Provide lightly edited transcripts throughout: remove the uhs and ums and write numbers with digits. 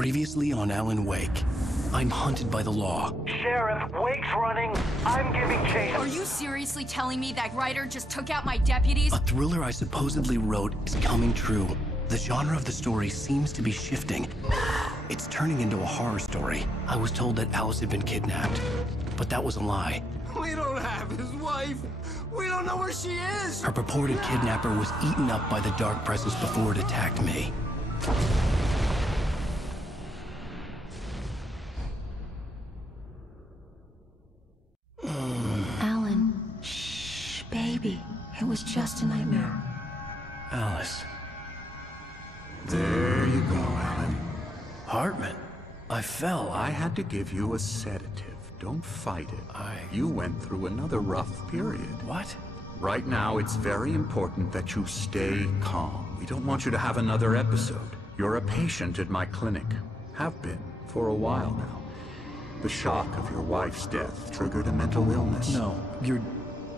Previously on Alan Wake. I'm hunted by the law. Sheriff, Wake's running. I'm giving chase. Are you seriously telling me that writer just took out my deputies? A thriller I supposedly wrote is coming true. The genre of the story seems to be shifting. It's turning into a horror story. I was told that Alice had been kidnapped, but that was a lie. We don't have his wife. We don't know where she is. Her purported kidnapper was eaten up by the dark presence before it attacked me. Alan, shh, baby. It was just a nightmare. Alice. There you go, Alan. Hartman. I fell. I had to give you a sedative. Don't fight it. You went through another rough period. What? Right now, it's very important that you stay calm. We don't want you to have another episode. You're a patient at my clinic. Have been for a while now. The shock of your wife's death triggered a mental illness. No, you're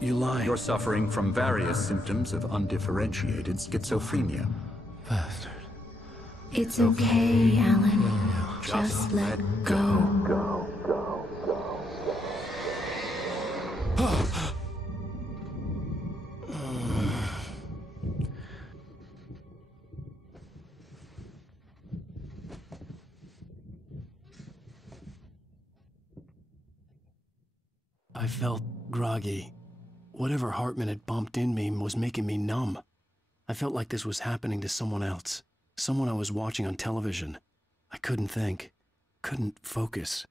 lying. You're suffering from various symptoms of undifferentiated schizophrenia. Bastard. It's okay, Alan. Just let go. I felt groggy. Whatever Hartman had pumped in me was making me numb. I felt like this was happening to someone else. Someone I was watching on television. I couldn't think. Couldn't focus.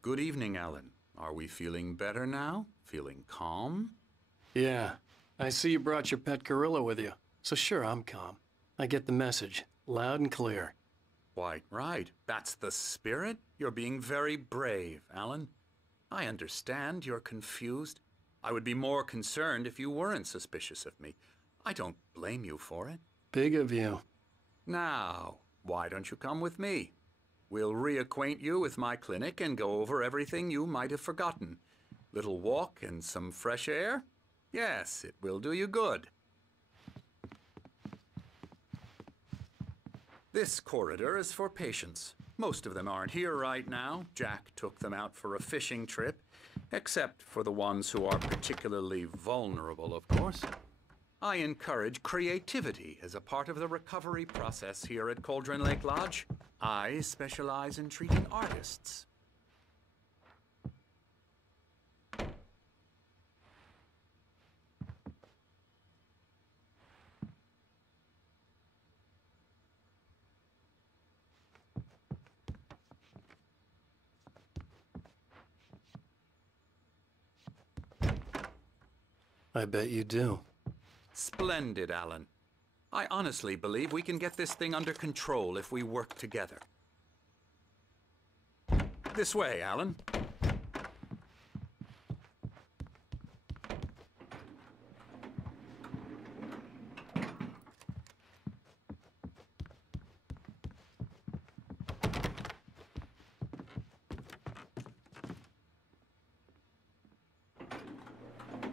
Good evening, Alan. Are we feeling better now? Feeling calm? Yeah. I see you brought your pet gorilla with you. So sure, I'm calm. I get the message. Loud and clear. Quite right. That's the spirit. You're being very brave, Alan. I understand you're confused. I would be more concerned if you weren't suspicious of me. I don't blame you for it. Big of you. Now, why don't you come with me? We'll reacquaint you with my clinic and go over everything you might have forgotten. Little walk and some fresh air? Yes, it will do you good. This corridor is for patients. Most of them aren't here right now. Jack took them out for a fishing trip, except for the ones who are particularly vulnerable, of course. I encourage creativity as a part of the recovery process here at Cauldron Lake Lodge. I specialize in treating artists. I bet you do. Splendid, Alan. I honestly believe we can get this thing under control if we work together. This way, Alan.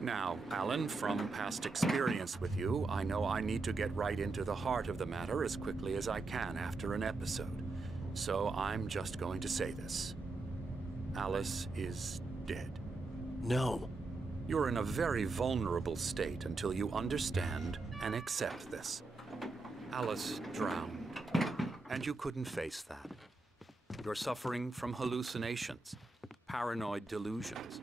Now, Alan, from past experience with you, I know I need to get right into the heart of the matter as quickly as I can after an episode. So I'm just going to say this. Alice is dead. No. You're in a very vulnerable state until you understand and accept this. Alice drowned, and you couldn't face that. You're suffering from hallucinations, paranoid delusions,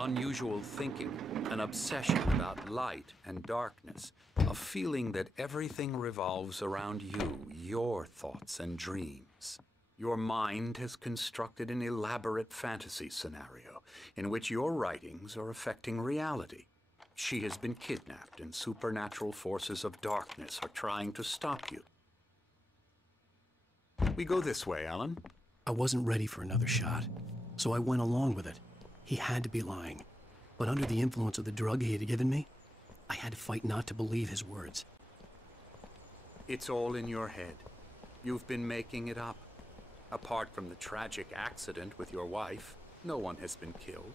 unusual thinking, an obsession about light and darkness, a feeling that everything revolves around you, your thoughts and dreams. Your mind has constructed an elaborate fantasy scenario in which your writings are affecting reality. She has been kidnapped and supernatural forces of darkness are trying to stop you. We go this way, Alan. I wasn't ready for another shot, so I went along with it. He had to be lying. But under the influence of the drug he had given me, I had to fight not to believe his words. It's all in your head. You've been making it up. Apart from the tragic accident with your wife, no one has been killed.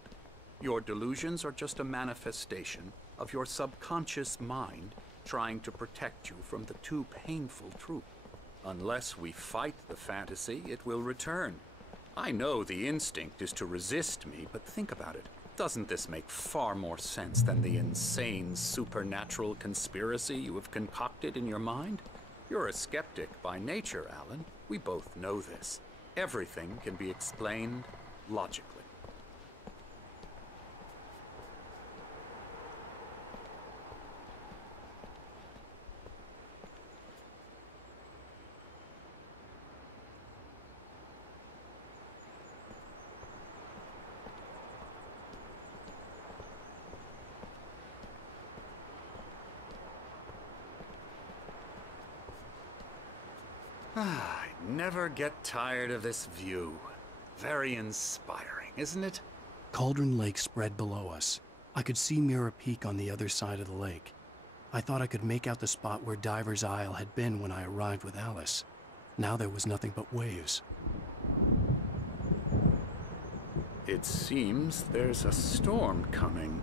Your delusions are just a manifestation of your subconscious mind trying to protect you from the too painful truth. Unless we fight the fantasy, it will return. I know the instinct is to resist me, but think about it. Doesn't this make far more sense than the insane supernatural conspiracy you have concocted in your mind? You're a skeptic by nature, Alan. We both know this. Everything can be explained logically. I never get tired of this view. Very inspiring, isn't it? Cauldron Lake spread below us. I could see Mirror Peak on the other side of the lake. I thought I could make out the spot where Diver's Isle had been when I arrived with Alice. Now there was nothing but waves. It seems there's a storm coming.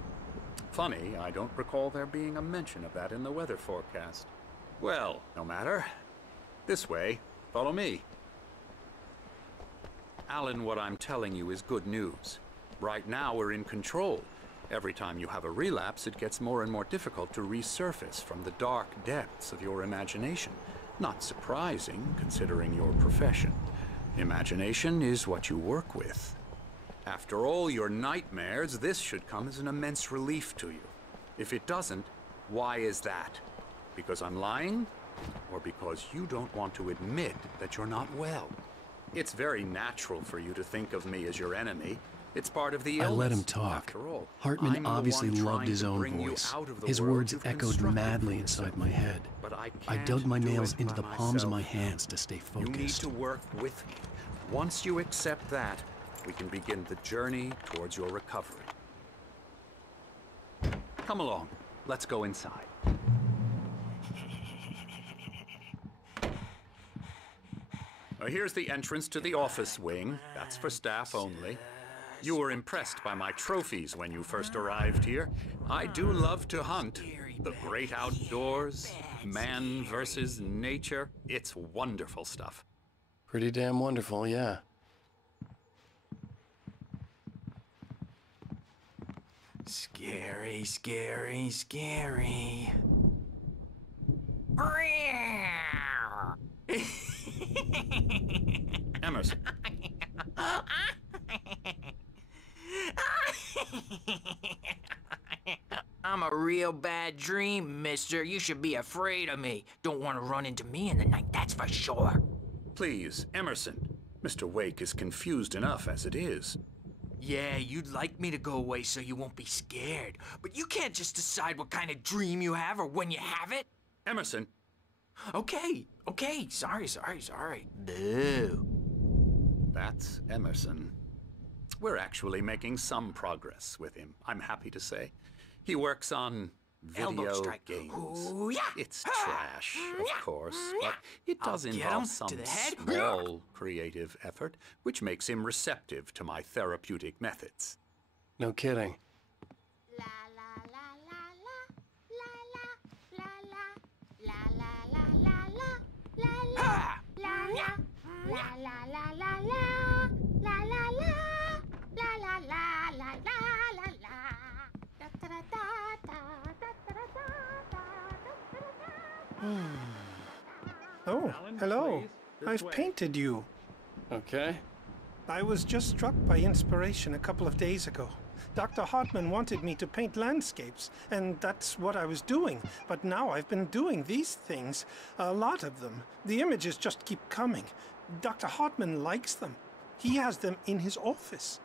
Funny, I don't recall there being a mention of that in the weather forecast. Well, no matter. This way. Follow me. Alan, what I'm telling you is good news. Right now, we're in control. Every time you have a relapse, it gets more and more difficult to resurface from the dark depths of your imagination. Not surprising, considering your profession. Imagination is what you work with. After all your nightmares, this should come as an immense relief to you. If it doesn't, why is that? Because I'm lying? Or because you don't want to admit that you're not well? It's very natural for you to think of me as your enemy. It's part of the illness. I let him talk. After all, Hartman I'm the obviously one loved trying his to own bring you voice. out of the His world words you've echoed constructed madly for inside yourself. my head. But I I can't dug my do nails it into by the palms of myself. my hands to stay You need focused. to work with me. Once you accept that, we can begin the journey towards your recovery. Come along. Let's go inside. Here's the entrance to the office wing. That's for staff only. You were impressed by my trophies when you first arrived here. I do love to hunt. The great outdoors, man versus nature. It's wonderful stuff. Pretty damn wonderful, yeah. Scary, scary, scary. Emerson. I'm a real bad dream, mister. You should be afraid of me. Don't want to run into me in the night, that's for sure. Please, Emerson. Mr. Wake is confused enough as it is. Yeah, you'd like me to go away so you won't be scared. But you can't just decide what kind of dream you have or when you have it. Emerson. Okay. Sorry. Boo. That's Emerson. We're actually making some progress with him, I'm happy to say. He works on Elbow video strike. games. Ooh, yeah. It's trash, of course, but it does I'll get involve him some to the head. small creative effort, which makes him receptive to my therapeutic methods. No kidding. Oh, hello. I've painted you. Okay. I was just struck by inspiration a couple of days ago. Dr. Hartman wanted me to paint landscapes, and that's what I was doing. But now I've been doing these things, a lot of them. The images just keep coming. Dr. Hartman likes them. He has them in his office.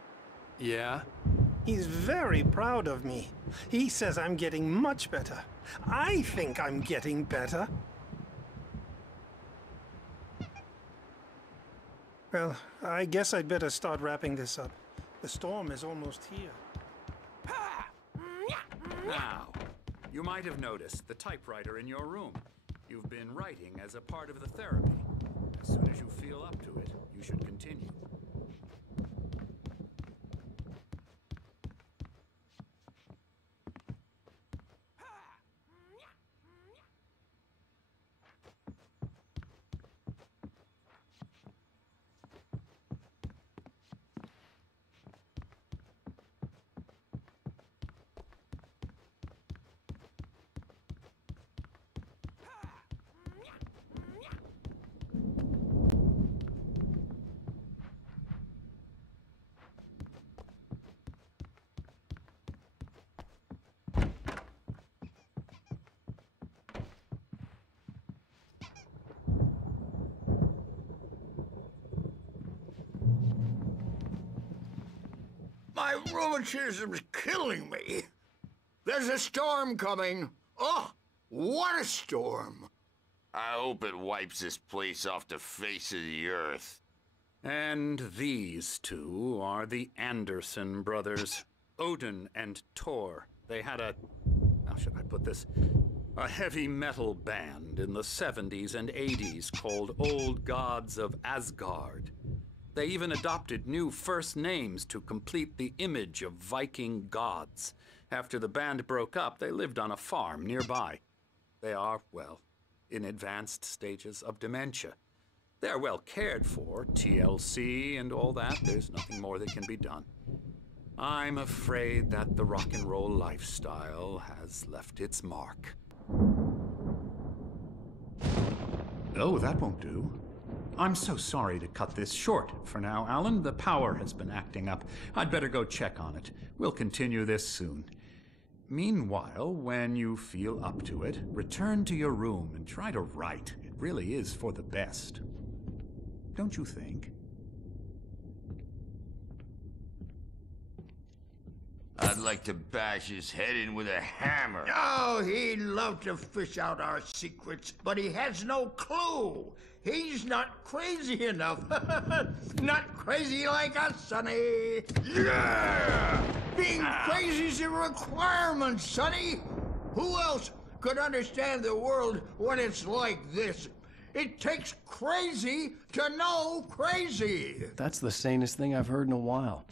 Yeah? He's very proud of me. He says I'm getting much better. I think I'm getting better. Well, I guess I'd better start wrapping this up. The storm is almost here. Now, you might have noticed the typewriter in your room. You've been writing as a part of the therapy. As soon as you feel up to it, you should continue. My rheumatism's killing me. There's a storm coming. Oh, what a storm. I hope it wipes this place off the face of the earth. And these two are the Anderson brothers, Odin and Tor. They had a, how should I put this, a heavy metal band in the 70s and 80s called Old Gods of Asgard. They even adopted new first names to complete the image of Viking gods. After the band broke up, they lived on a farm nearby. They are, well, in advanced stages of dementia. They're well cared for, TLC and all that. There's nothing more that can be done. I'm afraid that the rock and roll lifestyle has left its mark. Oh, that won't do. I'm so sorry to cut this short for now, Alan. The power has been acting up. I'd better go check on it. We'll continue this soon. Meanwhile, when you feel up to it, return to your room and try to write. It really is for the best. Don't you think? I'd like to bash his head in with a hammer. Oh, he'd love to fish out our secrets, but he has no clue. He's not crazy enough. Not crazy like us, Sonny. Yeah! Being crazy's a requirement, Sonny. Who else could understand the world when it's like this? It takes crazy to know crazy. That's the sanest thing I've heard in a while.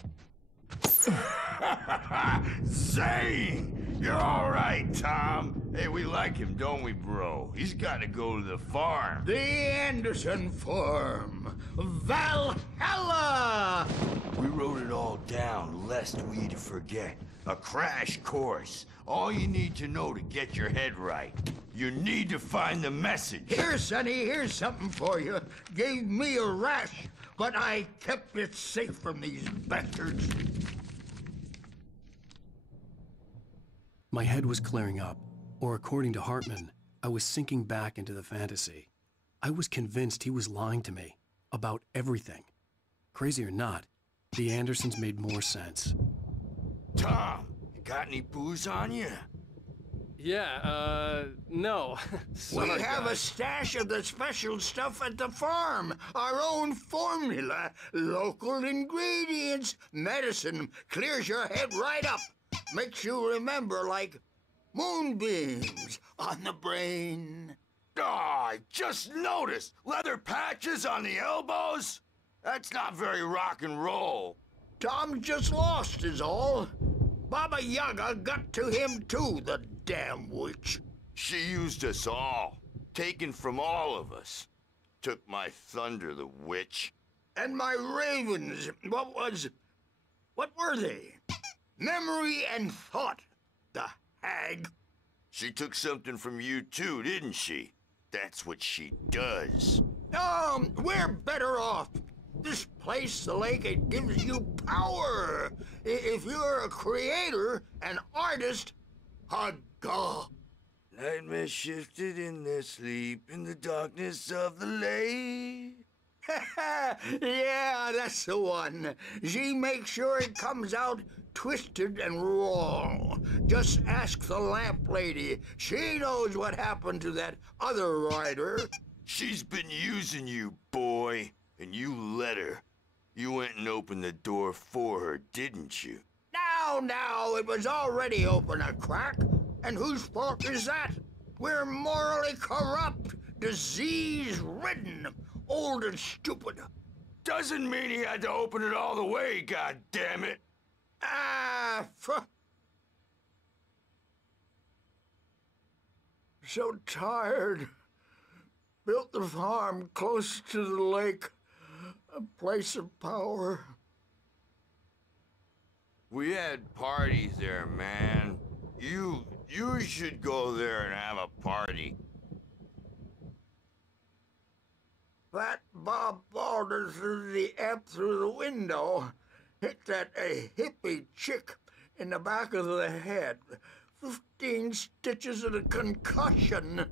Zane! You're all right, Tom. Hey, we like him, don't we, bro? He's got to go to the farm. The Anderson farm. Valhalla! We wrote it all down, lest we forget. A crash course. All you need to know to get your head right. You need to find the message. Here, Sonny, here's something for you. Gave me a rash, but I kept it safe from these bastards. My head was clearing up, or according to Hartman, I was sinking back into the fantasy. I was convinced he was lying to me about everything. Crazy or not, the Andersons made more sense. Tom, you got any booze on you? Yeah, no. Sorry, We have a guys. stash of the special stuff at the farm. Our own formula, local ingredients, medicine, clears your head right up. Makes you remember like moonbeams on the brain. Oh, I just noticed. Leather patches on the elbows? That's not very rock and roll. Tom just lost is all. Baba Yaga got to him too, the damn witch. She used us all. Taken from all of us. Took my thunder, the witch. And my ravens, what were they? Memory and thought, the hag. She took something from you too, didn't she? That's what she does. We're better off. This place, the lake, it gives you power. If you're a creator, an artist, haga. Nightmare shifted in their sleep in the darkness of the lake. Yeah, that's the one. She makes sure it comes out twisted and raw. Just ask the lamp lady. She knows what happened to that other rider. She's been using you, boy, and you let her. You went and opened the door for her, didn't you? Now, it was already open a crack. And whose fault is that? We're morally corrupt, disease-ridden, old and stupid. Doesn't mean he had to open it all the way, goddammit. So tired. Built the farm close to the lake, a place of power. We had parties there, man. You should go there and have a party. That Bob Balder threw the app through the window, hit that hippie chick in the back of the head. 15 stitches and a concussion.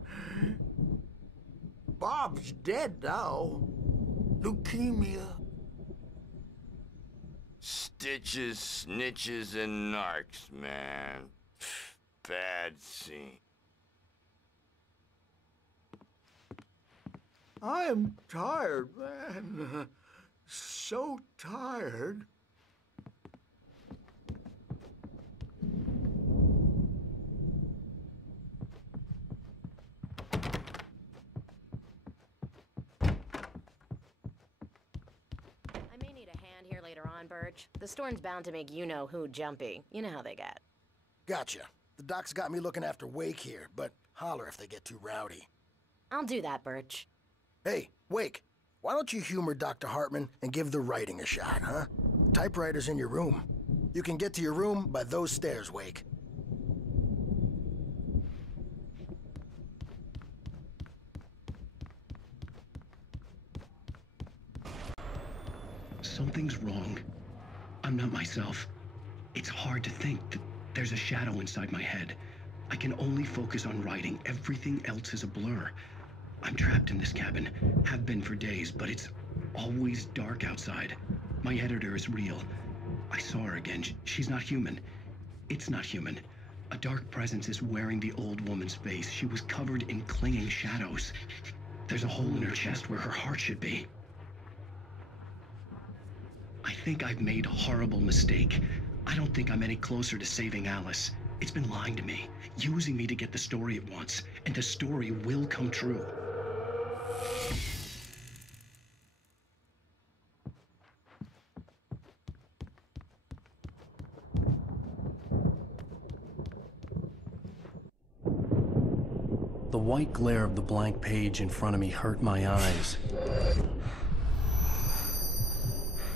Bob's dead now. Leukemia. Stitches, snitches, and narcs, man. Bad scene. I am tired, man. So tired. Birch. The storm's bound to make you-know-who jumpy. You know how they get. Gotcha. The doc's got me looking after Wake here, but holler if they get too rowdy. I'll do that, Birch. Hey, Wake, why don't you humor Dr. Hartman and give the writing a shot, huh? Typewriter's in your room. You can get to your room by those stairs, Wake. Something's wrong. I'm not myself. It's hard to think that there's a shadow inside my head. I can only focus on writing. Everything else is a blur. I'm trapped in this cabin. Have been for days, but it's always dark outside. My editor is real. I saw her again. She's not human. It's not human. A dark presence is wearing the old woman's face. She was covered in clinging shadows. There's a hole in her chest where her heart should be. I think I've made a horrible mistake. I don't think I'm any closer to saving Alice. It's been lying to me, using me to get the story it wants, and the story will come true. The white glare of the blank page in front of me hurt my eyes.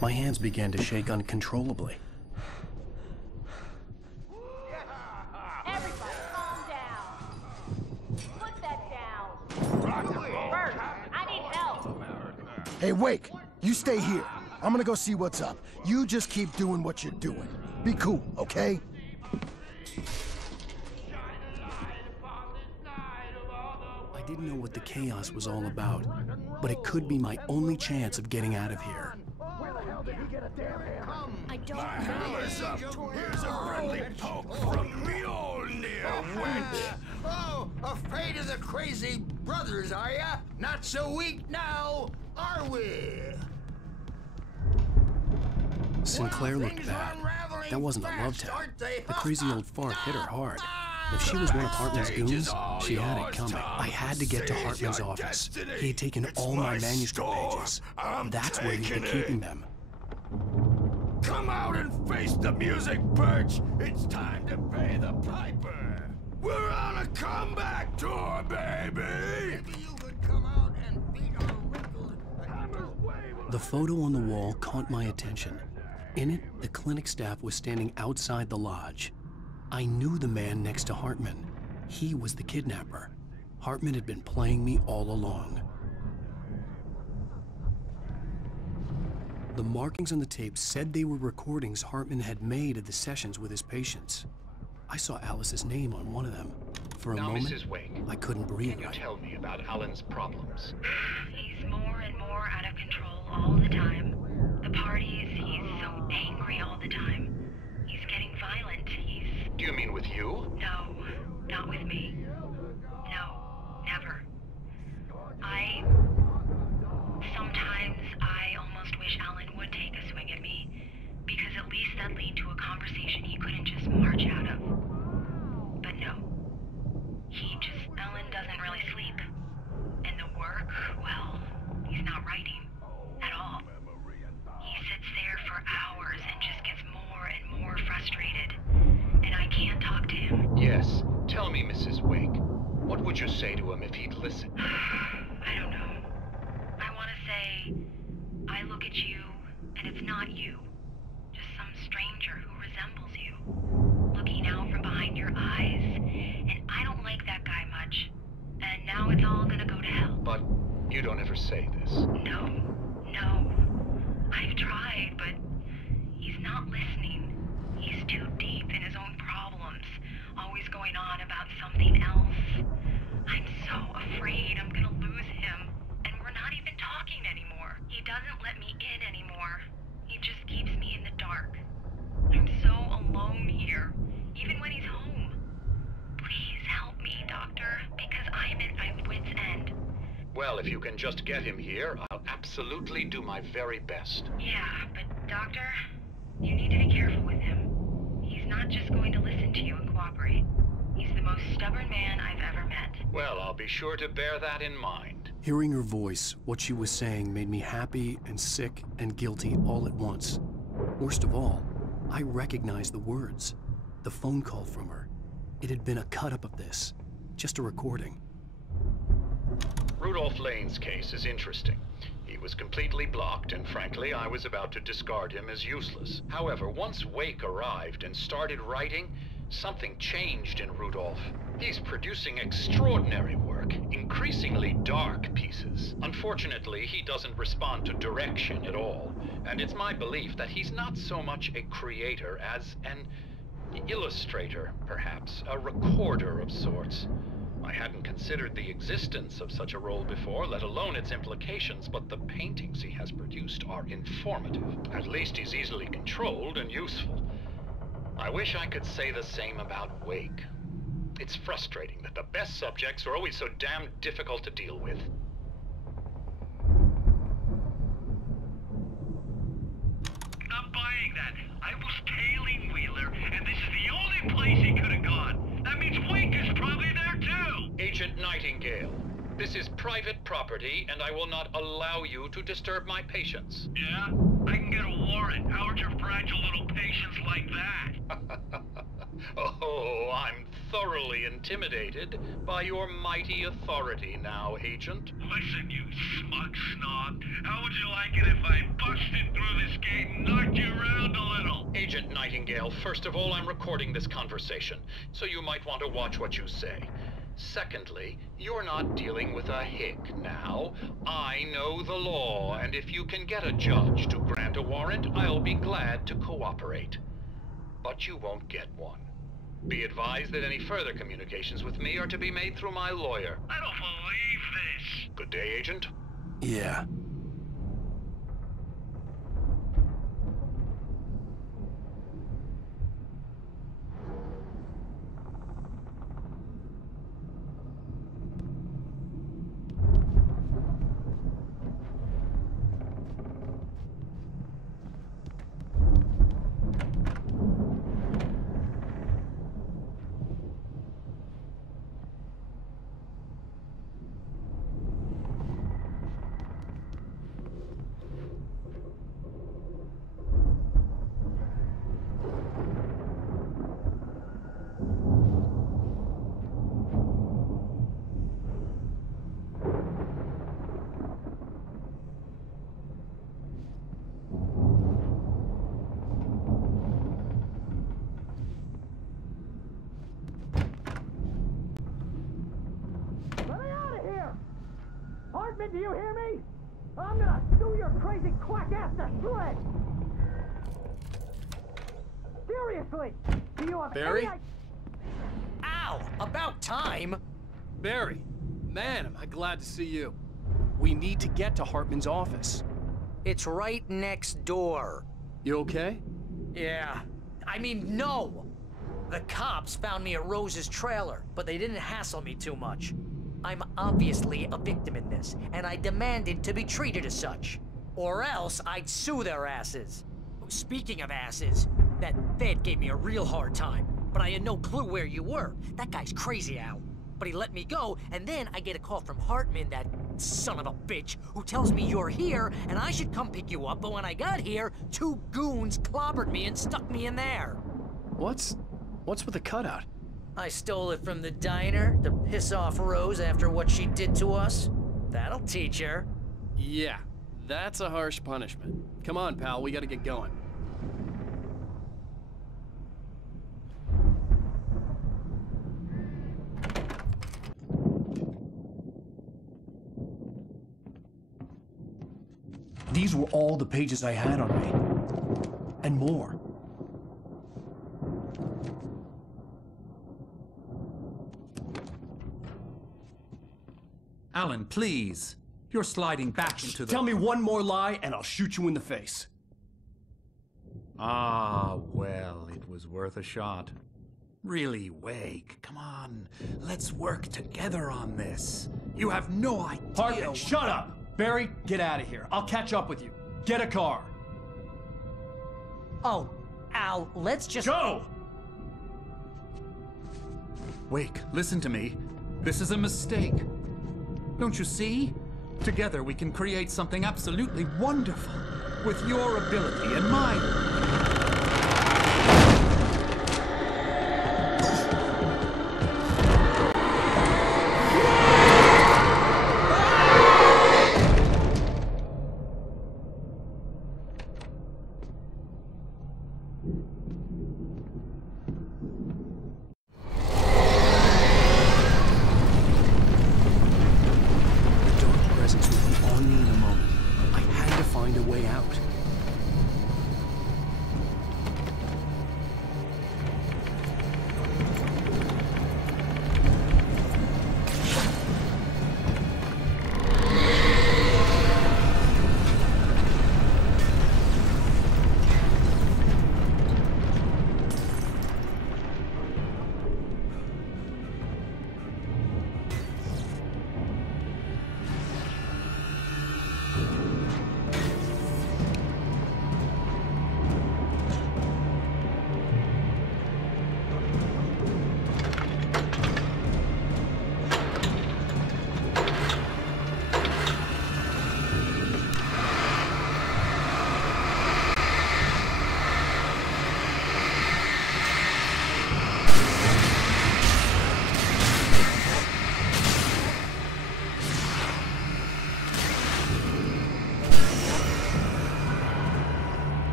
My hands began to shake uncontrollably. Everybody, calm down. Put that down. Bert, I need help. Hey, Wake, you stay here. I'm gonna go see what's up. You just keep doing what you're doing. Be cool, okay? I didn't know what the chaos was all about, but it could be my only chance of getting out of here. I don't know. Here's a friendly poke from Mjolnir, wench. Oh, afraid of the crazy brothers, are ya? Not so weak now, are we? Sinclair looked bad. That wasn't a love tap. The crazy old fart hit her hard. If she was one of Hartman's goons, she had it coming. I had to get to Hartman's office. He had taken all my manuscript pages. That's where he'd been keeping them. Come out and face the music, Birch! It's time to pay the piper! We're on a comeback tour, baby! Maybe you could come out and beat our wrinkled... The photo on the wall caught my attention. In it, the clinic staff was standing outside the lodge. I knew the man next to Hartman. He was the kidnapper. Hartman had been playing me all along. The markings on the tape said they were recordings Hartman had made of the sessions with his patients. I saw Alice's name on one of them. For a moment, Mrs. Wake, I couldn't breathe can you right. tell me about Alan's problems? He's more and more out of control all the time. The parties, he's so angry all the time. He's getting violent. Do you mean with you? No, not with me. No, never. Sometimes I almost wish Alan would take a swing at me, because at least that lead to a conversation he couldn't just march out of. But no. Alan to him if he'd listen? I don't know. I want to say, I look at you, and it's not you. Just some stranger who resembles you. Looking out from behind your eyes, and I don't like that guy much. And now it's all gonna go to hell. But you don't ever say this. No. I've tried, but he's not listening. He's too deep in his own problems, always going on about something else. I'm so afraid I'm gonna lose him, and we're not even talking anymore. He doesn't let me in anymore. He just keeps me in the dark. I'm so alone here, even when he's home. Please help me, Doctor, because I'm at my wit's end. Well, if you can just get him here, I'll absolutely do my very best. Yeah, but Doctor, you need to be careful with him. He's not just going to listen to you and cooperate. He's the most stubborn man I've ever met. Well, I'll be sure to bear that in mind. Hearing her voice, what she was saying made me happy and sick and guilty all at once. Worst of all, I recognized the words. The phone call from her. It had been a cut-up of this. Just a recording. Rudolph Lane's case is interesting. He was completely blocked, and frankly, I was about to discard him as useless. However, once Wake arrived and started writing, something changed in Rudolph. He's producing extraordinary work, increasingly dark pieces. Unfortunately, he doesn't respond to direction at all, and it's my belief that he's not so much a creator as an illustrator, perhaps, a recorder of sorts. I hadn't considered the existence of such a role before, let alone its implications, but the paintings he has produced are informative. At least he's easily controlled and useful. I wish I could say the same about Wake. It's frustrating that the best subjects are always so damn difficult to deal with. Not buying that. I was tailing Wheeler, and this is the only place he could have gone. That means Wake is probably there too! Agent Nightingale, this is private property, and I will not allow you to disturb my patients. Yeah? I can get a warrant. How'd your fragile little patients like that? Oh, I'm thoroughly intimidated by your mighty authority now, Agent. Listen, you smug snob. How would you like it if I busted through this gate and knocked you around a little? Agent Nightingale, first of all, I'm recording this conversation, so you might want to watch what you say. Secondly, you're not dealing with a hick now. I know the law, and if you can get a judge to grant a warrant, I'll be glad to cooperate. But you won't get one. Be advised that any further communications with me are to be made through my lawyer. I don't believe this. Good day, Agent. Yeah. Do you hear me? I'm gonna sue your crazy quack ass to shreds! Seriously! Do you have Barry? any Ow! About time! Barry, man, am I glad to see you. We need to get to Hartman's office. It's right next door. You okay? Yeah. I mean, no! The cops found me at Rose's trailer, but they didn't hassle me too much. I'm obviously a victim in this, and I demanded to be treated as such. Or else I'd sue their asses. Speaking of asses, that Fed gave me a real hard time, but I had no clue where you were. That guy's crazy, Al. But he let me go, and then I get a call from Hartman, that son of a bitch, who tells me you're here, and I should come pick you up, but when I got here, 2 goons clobbered me and stuck me in there. What's with the cutout? I stole it from the diner to piss off Rose after what she did to us. That'll teach her. Yeah, that's a harsh punishment. Come on, pal, we gotta get going. These were all the pages I had on me. And more. Alan, please. You're sliding back into the... Tell me one more lie and I'll shoot you in the face. Ah, well, it was worth a shot. Really, Wake, come on. Let's work together on this. You have no idea... Hartman, shut up! Barry, get out of here. I'll catch up with you. Get a car. Oh, Al, let's just... Go! Wake, listen to me. This is a mistake. Don't you see? Together we can create something absolutely wonderful. With your ability and mine.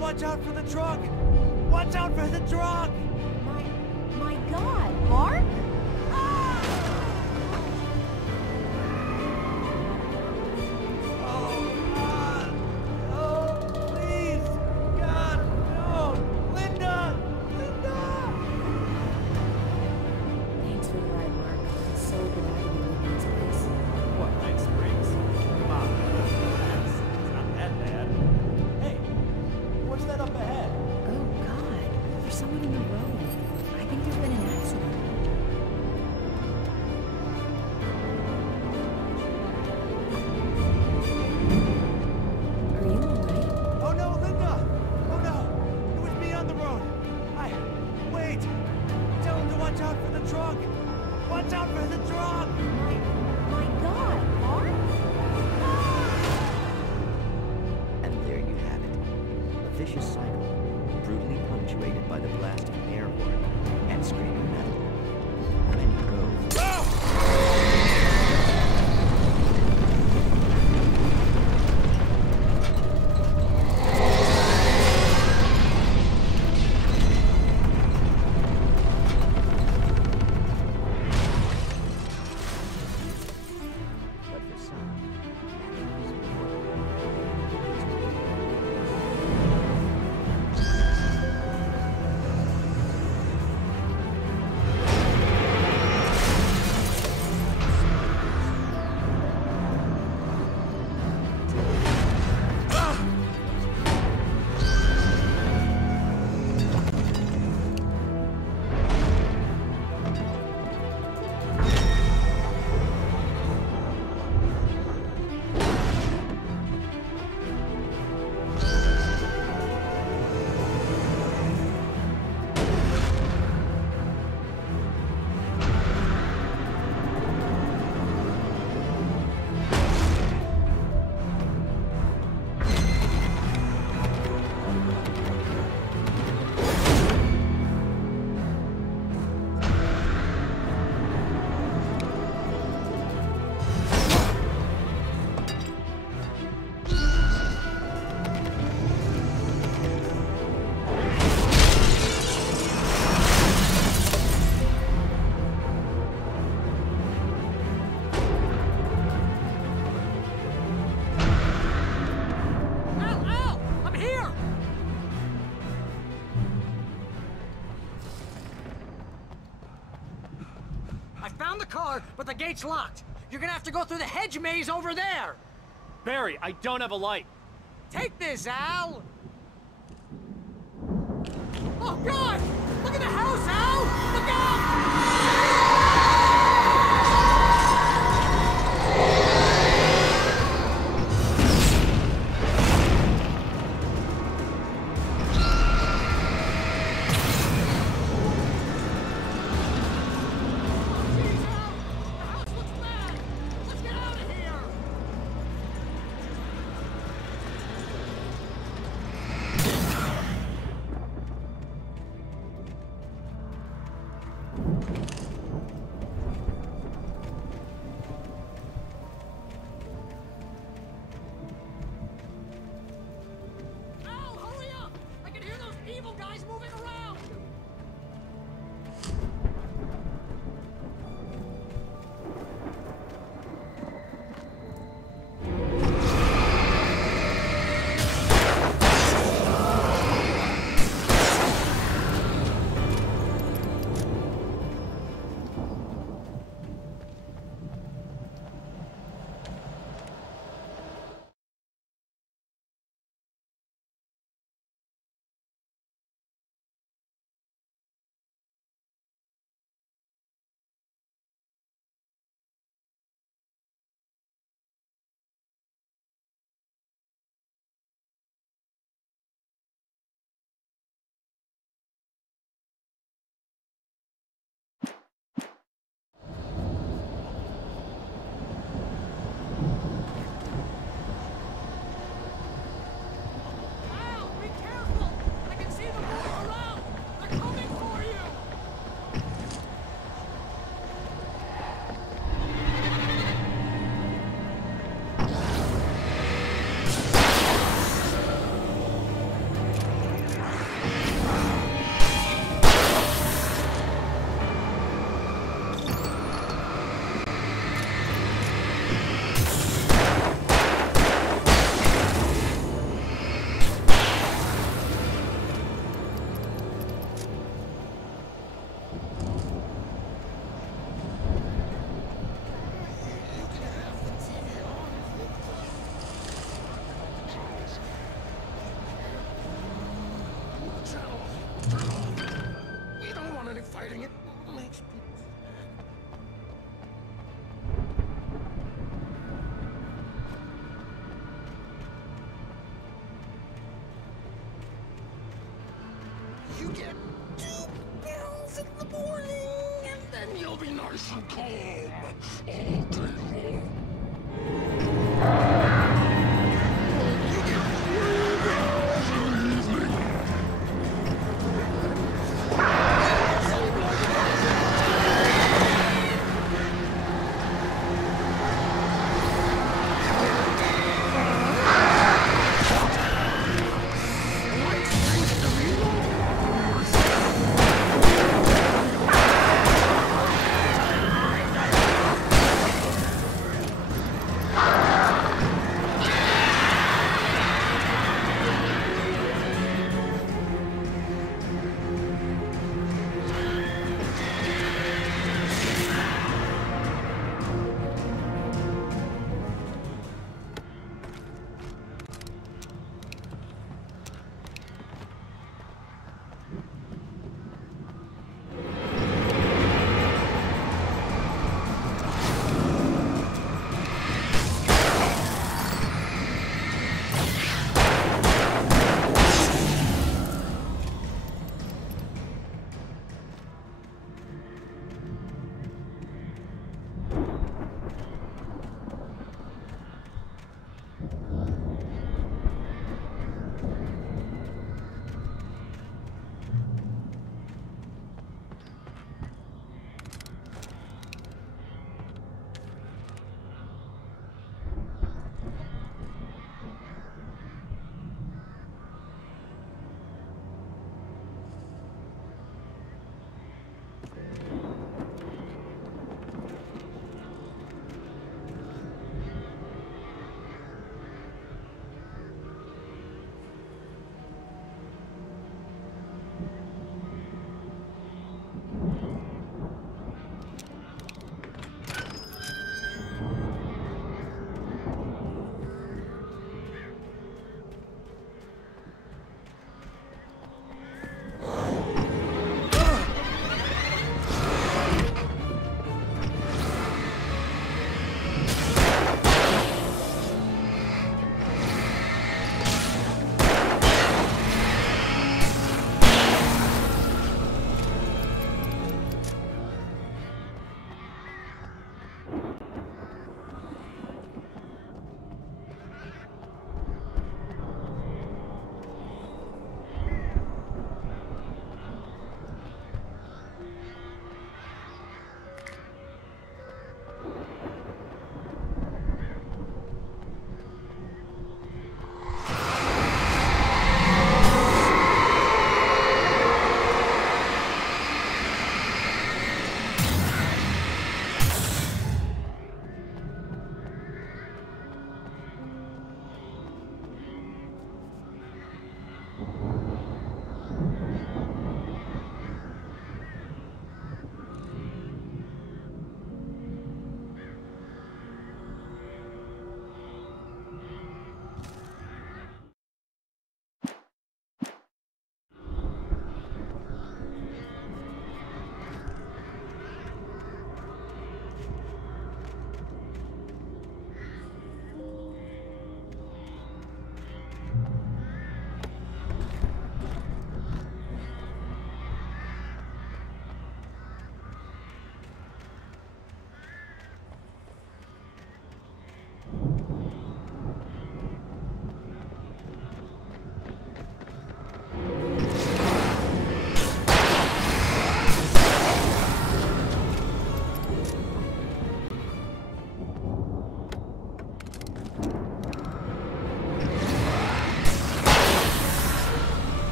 Watch out for the truck! Watch out for the truck! My God, Mark? Thanks for the ride, Mark. I'm so glad to be leaving this place. What, Night Springs? Come on, Watch out for the truck! My God, Mark? And there you have it. A vicious cycle, brutally punctuated by the blasting air horn and screaming metal. Then you go. Found the car, but the gate's locked. You're gonna have to go through the hedge maze over there. Barry, I don't have a light. Take this, Al. Oh, God! Look at the house, Al! Look out! You get 2 pills in the morning, and then you'll be normal. Ah!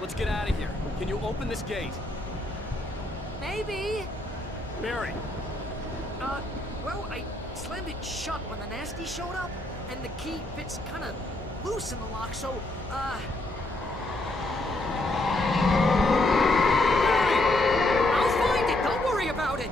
let's get out of here. Can you open this gate? Maybe. Barry. Well, I slammed it shut when the nasty showed up, and the key fits kind of loose in the lock, so, Barry, I'll find it, don't worry about it!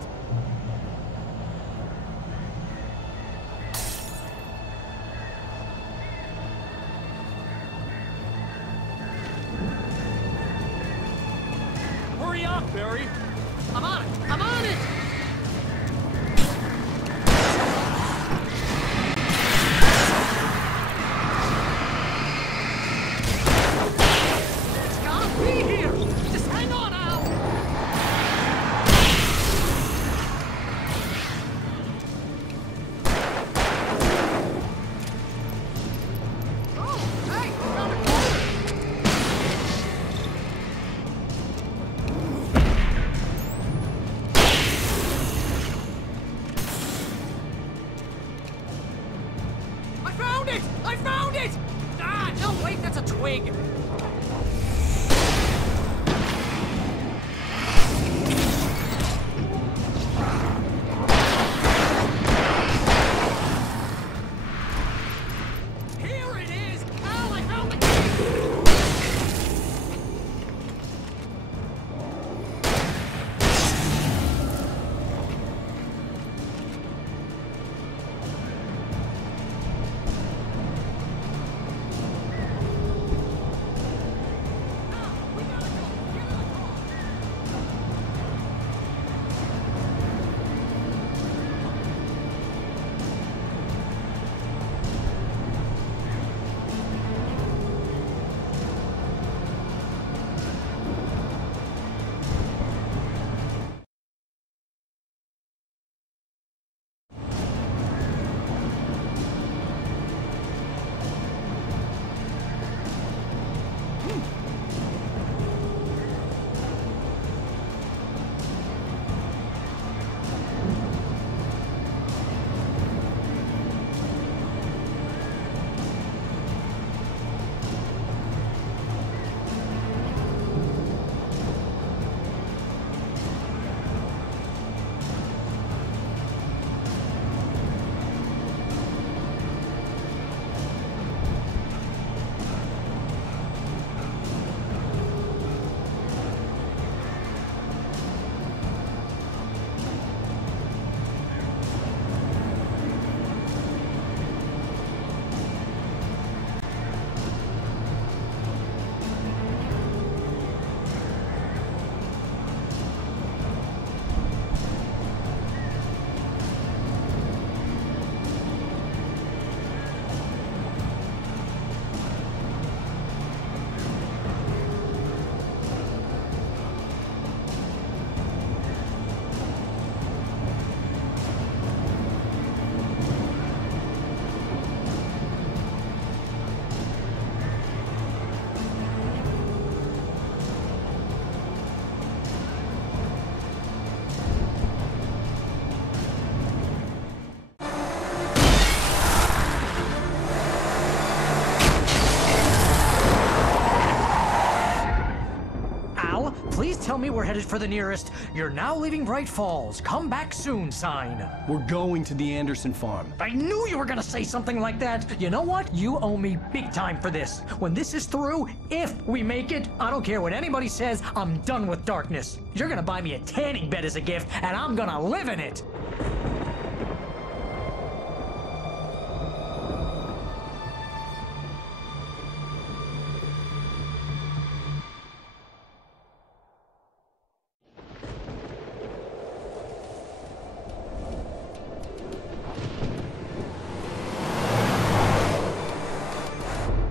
Hurry up, Barry! I'm on it! I'm on it! It's gotta be here! Just hang on, Al! Oh, hey! Found a corner! I found it! I found it! Ah, no, wait, that's a twig. Here it is! Al, I found the key! Please tell me we're headed for the nearest "You're now leaving Bright Falls. Come back soon" sign. We're going to the Anderson farm. I knew you were gonna say something like that. You know what? You owe me big time for this. When this is through, if we make it, I don't care what anybody says, I'm done with darkness. You're gonna buy me a tanning bed as a gift, and I'm gonna live in it.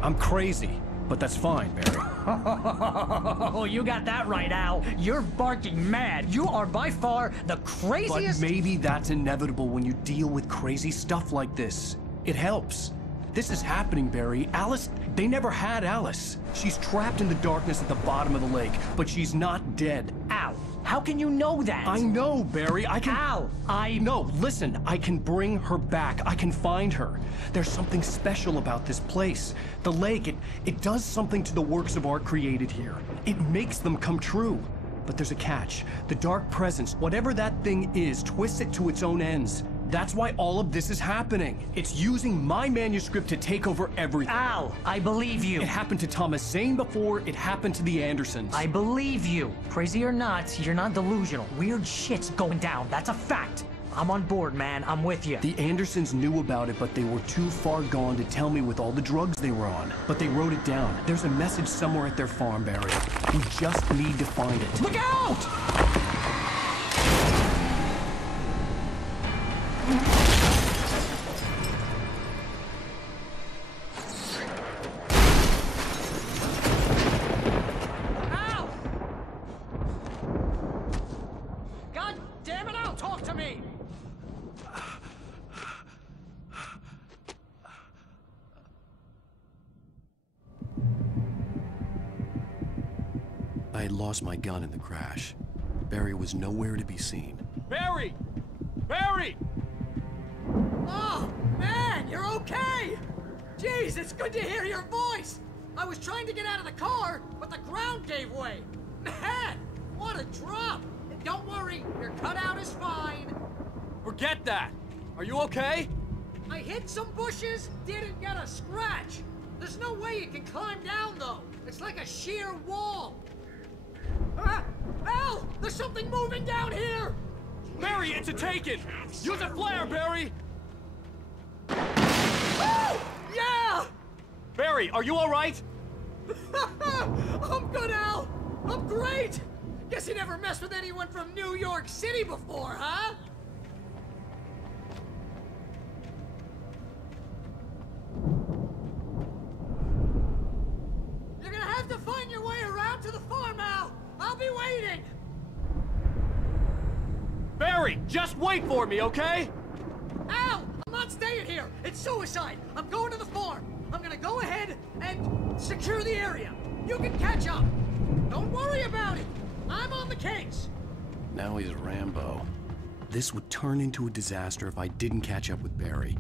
I'm crazy, but that's fine, Barry. Oh, you got that right, Al. You're barking mad. You are by far the craziest— But maybe that's inevitable when you deal with crazy stuff like this. It helps. This is happening, Barry. Alice, they never had Alice. She's trapped in the darkness at the bottom of the lake, but she's not dead. Al, How can you know that? I know, Barry. I can... Al, No, listen. I can bring her back. I can find her. There's something special about this place. The lake, it does something to the works of art created here. It makes them come true. But there's a catch. The dark presence, whatever that thing is, twists it to its own ends. That's why all of this is happening. It's using my manuscript to take over everything. Al, I believe you. It happened to Thomas Zane before, it happened to the Andersons. I believe you. Crazy or not, you're not delusional. Weird shit's going down. That's a fact. I'm on board, man. I'm with you. The Andersons knew about it, but they were too far gone to tell me with all the drugs they were on. But they wrote it down. There's a message somewhere at their farm, Barry. We just need to find it. Look out! I had lost my gun in the crash. Barry was nowhere to be seen. Barry! Barry! Oh, man, you're okay! Jeez, it's good to hear your voice! I was trying to get out of the car, but the ground gave way. Man, what a drop! And don't worry, your cutout is fine. Forget that! Are you okay? I hit some bushes, didn't get a scratch. There's no way you can climb down, though. It's like a sheer wall. Al! There's something moving down here! Barry, it's a taken! Use a flare, Barry! Oh! Yeah! Barry, are you alright? I'm good, Al! I'm great! Guess you never messed with anyone from New York City before, huh? You're gonna have to find your way around to the farm, Al! I'll be waiting! Barry, just wait for me, okay? Al! I'm not staying here! It's suicide! I'm going to the farm! I'm gonna go ahead and secure the area! You can catch up! Don't worry about it! I'm on the case! Now he's Rambo. This would turn into a disaster if I didn't catch up with Barry.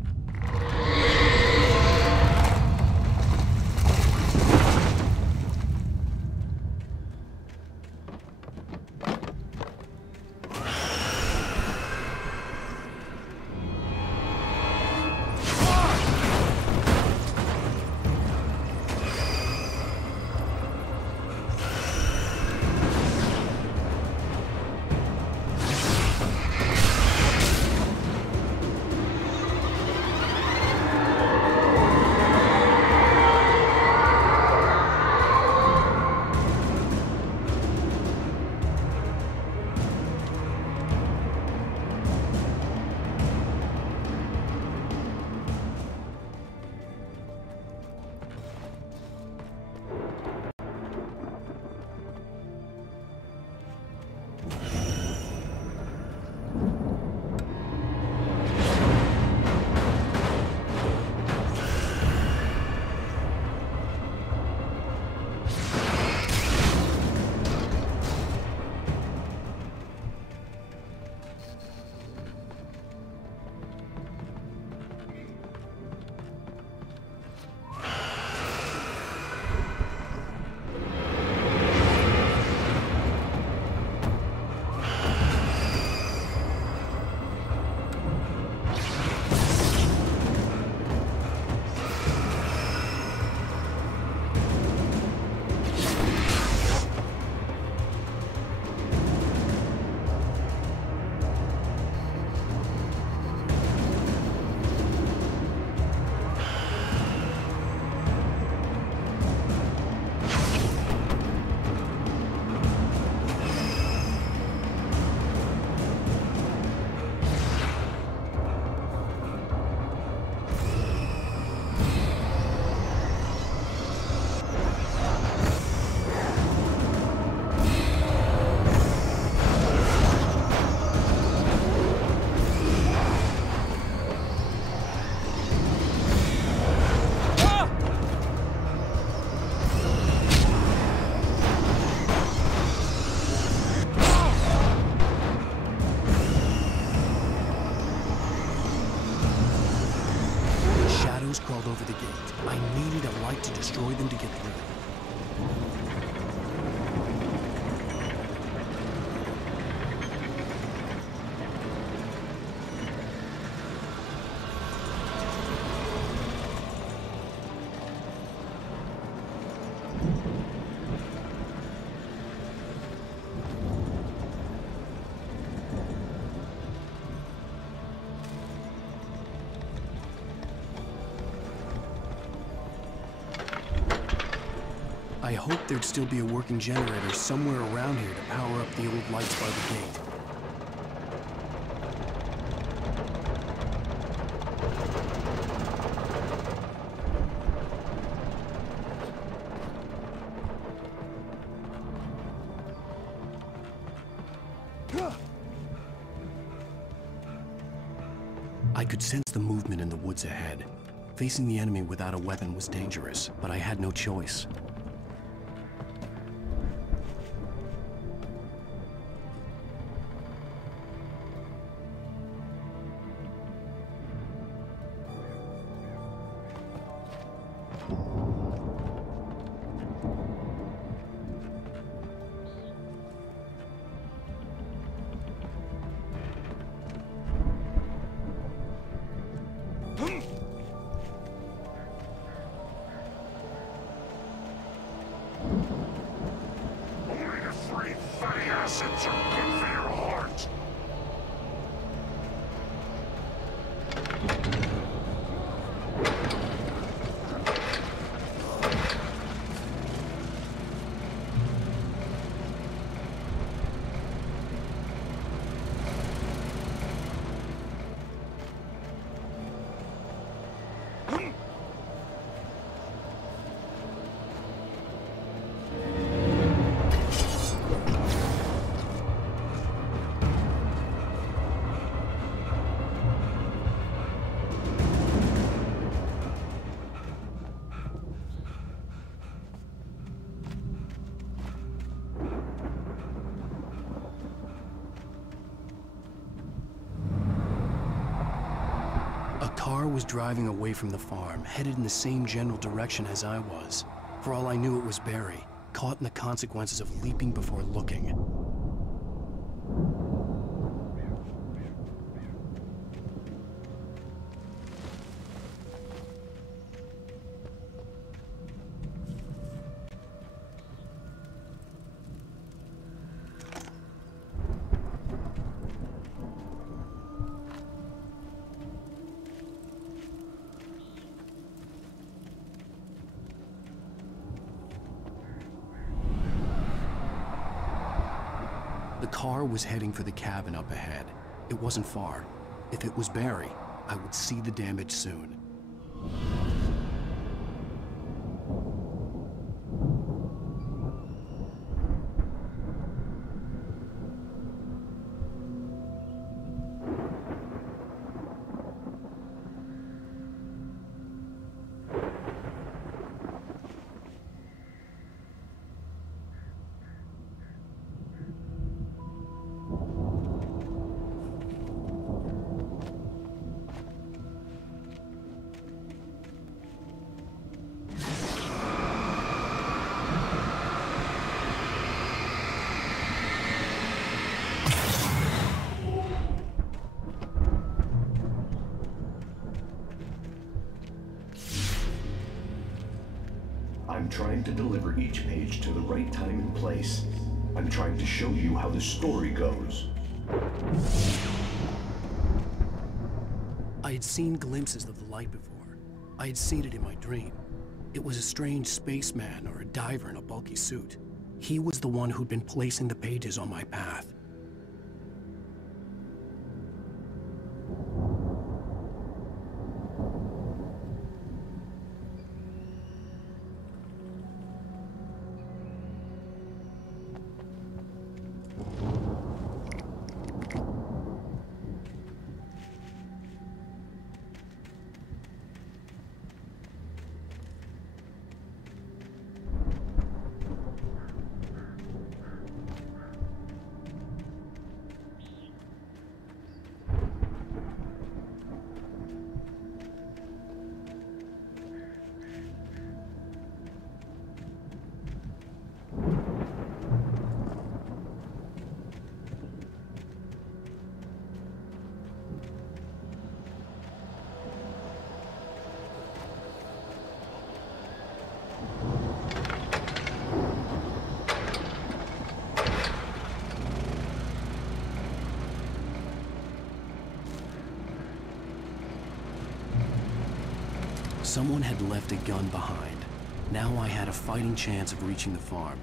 over the gate. I needed a light to destroy them to get through. I hoped there'd still be a working generator somewhere around here to power up the old lights by the gate. I could sense the movement in the woods ahead. Facing the enemy without a weapon was dangerous, but I had no choice. A car was driving away from the farm, headed in the same general direction as I was. For all I knew, it was Barry, caught in the consequences of leaping before looking. The car was heading for the cabin up ahead. It wasn't far. If it was Barry, I would see the damage soon. I'm trying to deliver each page to the right time and place. I'm trying to show you how the story goes. I had seen glimpses of the light before. I had seen it in my dream. It was a strange spaceman or a diver in a bulky suit. He was the one who'd been placing the pages on my path. Someone had left a gun behind. Now I had a fighting chance of reaching the farm.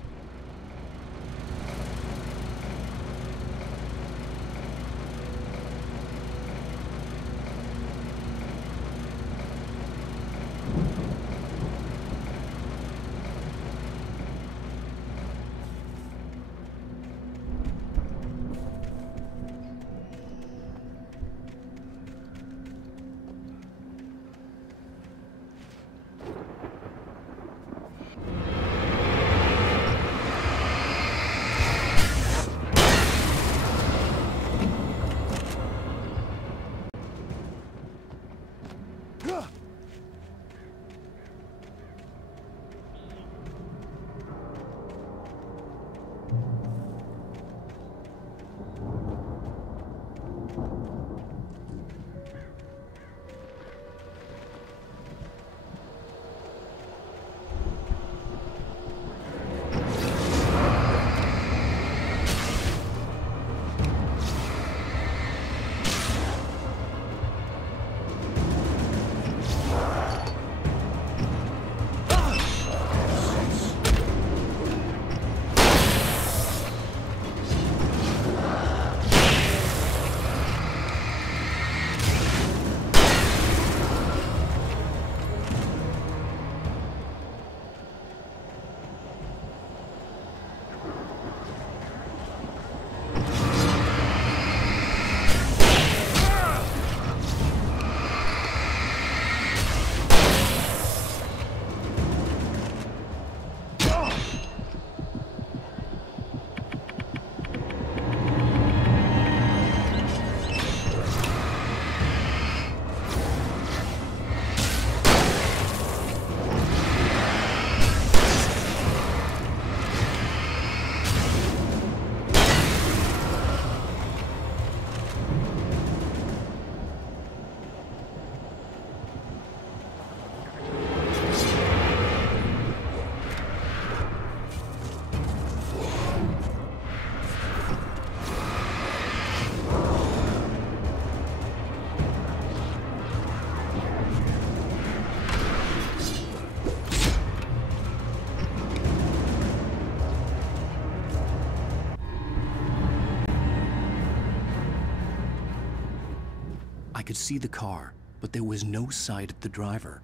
I could see the car, but there was no sight of the driver.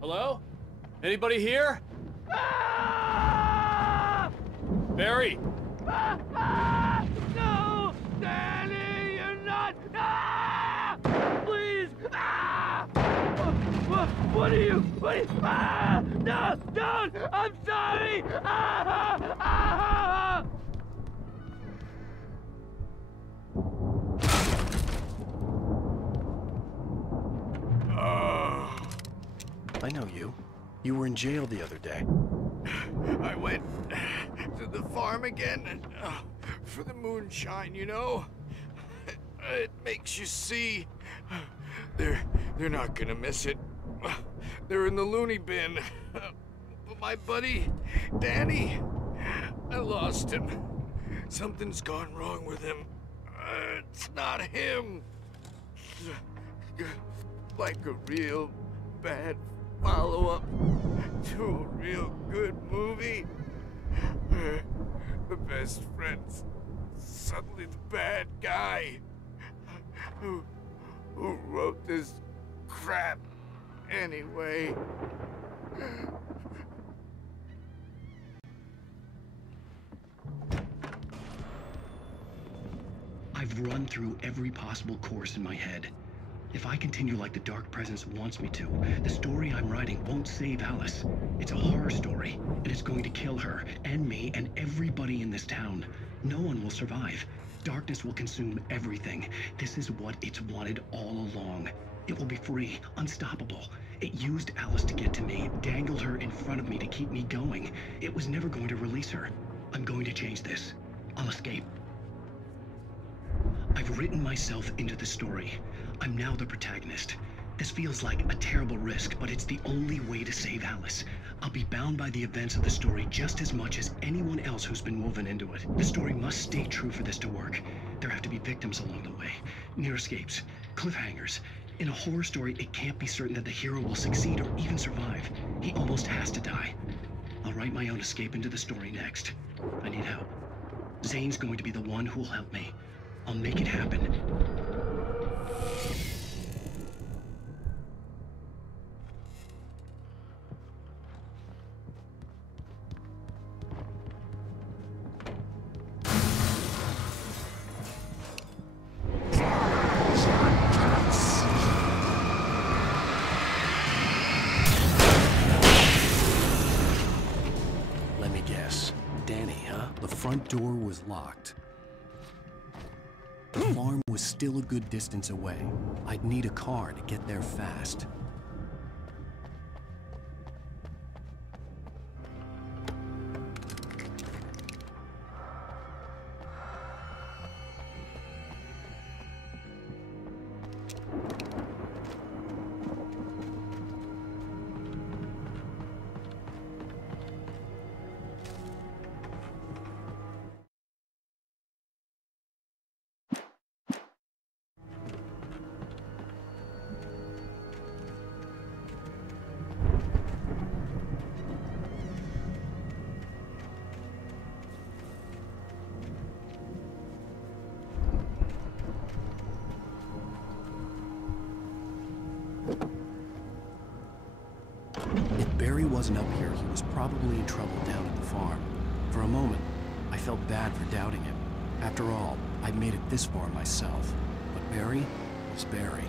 Hello? Anybody here? Barry! No! Danny, you're not! Please! What are you? No! Don't! I'm sorry! I know you. You were in jail the other day. I went to the farm again and, for the moonshine, you know? It makes you see. They're not gonna miss it. They're in the loony bin. But my buddy, Danny, I lost him. Something's gone wrong with him. It's not him. Like a real bad follow-up to a real good movie. The best friend's suddenly the bad guy. Who wrote this crap anyway? I've run through every possible course in my head. If I continue like the Dark Presence wants me to, the story I'm writing won't save Alice. It's a horror story, and it's going to kill her, and me, and everybody in this town. No one will survive. Darkness will consume everything. This is what it's wanted all along. It will be free, unstoppable. It used Alice to get to me, dangled her in front of me to keep me going. It was never going to release her. I'm going to change this. I'll escape. I've written myself into the story. I'm now the protagonist. This feels like a terrible risk, but it's the only way to save Alice. I'll be bound by the events of the story just as much as anyone else who's been woven into it. The story must stay true for this to work. There have to be victims along the way, near escapes, cliffhangers. In a horror story, it can't be certain that the hero will succeed or even survive. He almost has to die. I'll write my own escape into the story next. I need help. Zane's going to be the one who will help me. I'll make it happen. Let me guess. Danny, huh? The front door was locked. The farm was still a good distance away. I'd need a car to get there fast. If Barry wasn't up here, he was probably in trouble down at the farm. For a moment, I felt bad for doubting him. After all, I'd made it this far myself. But Barry was Barry.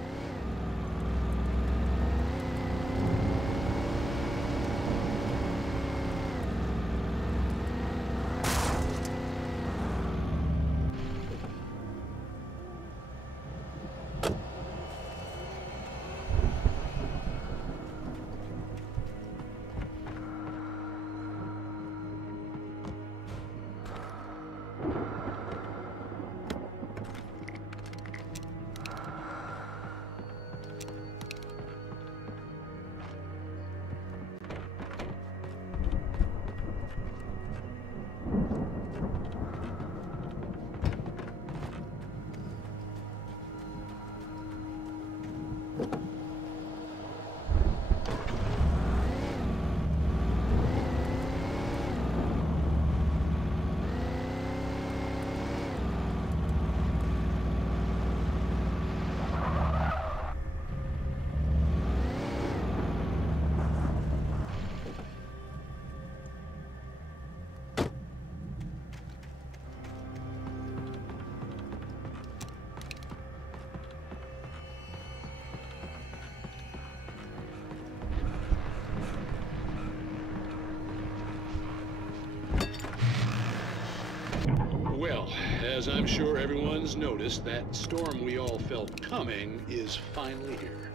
Well, as I'm sure everyone's noticed, that storm we all felt coming is finally here.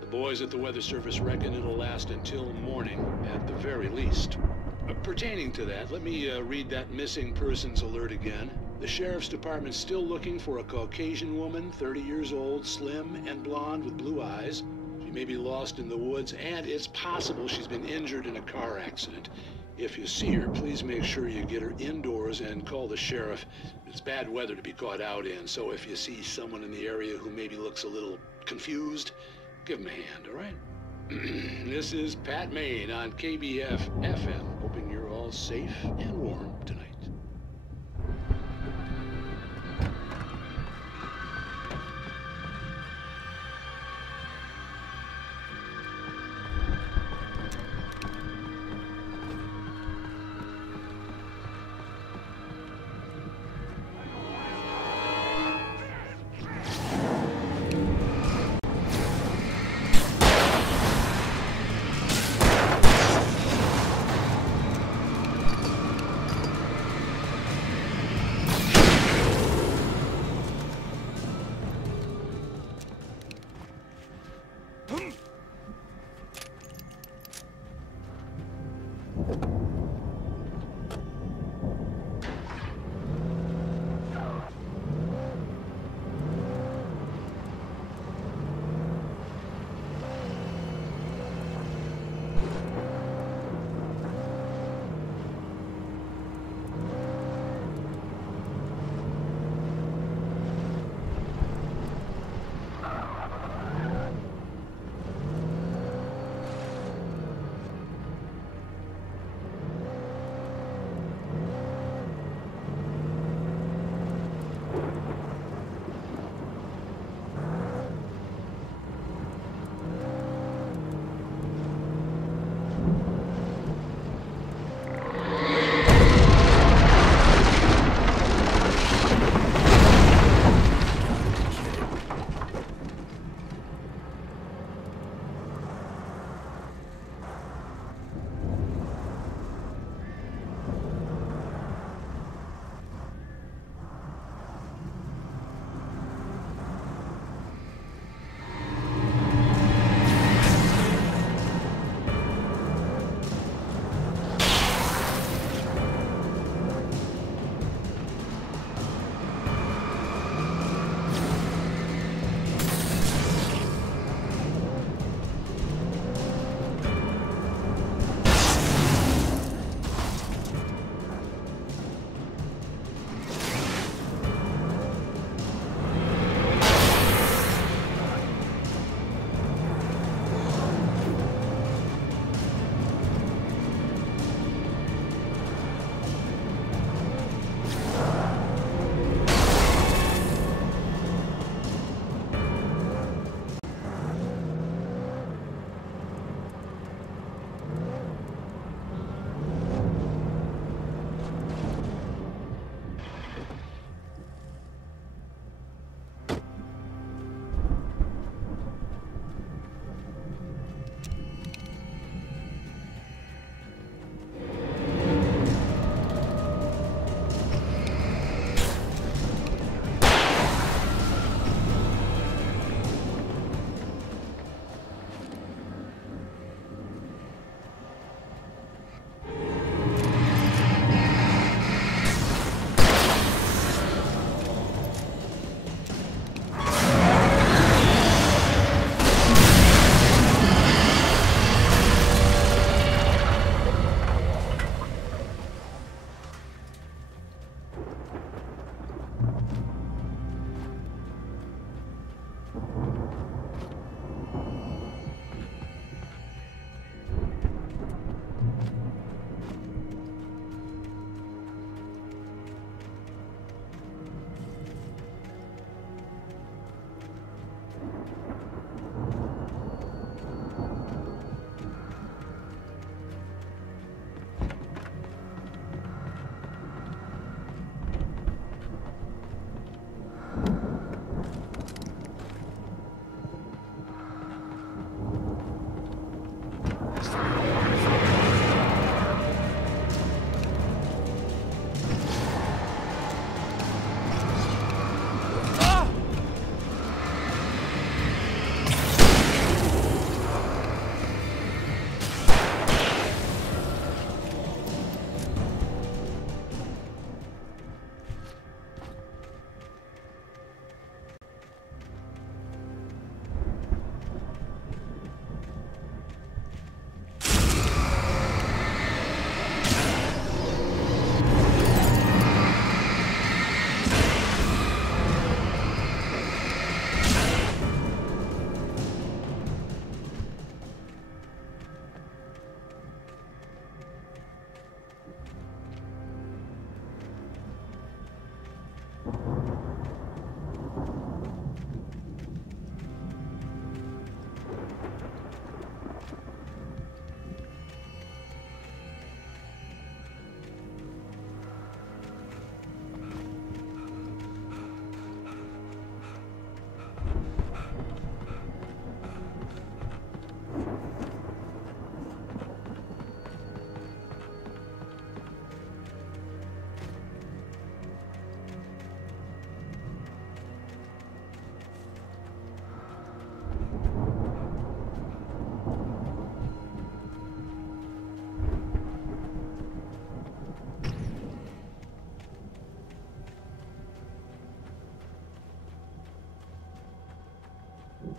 The boys at the Weather Service reckon it'll last until morning, at the very least. Pertaining to that, let me read that missing persons alert again. The Sheriff's Department's still looking for a Caucasian woman, 30 years old, slim and blonde with blue eyes. She may be lost in the woods, and it's possible she's been injured in a car accident. If you see her, please make sure you get her indoors and call the sheriff. It's bad weather to be caught out in, so if you see someone in the area who maybe looks a little confused, give him a hand, all right? This is Pat Maine on KBF FM, hoping you're all safe and warm tonight.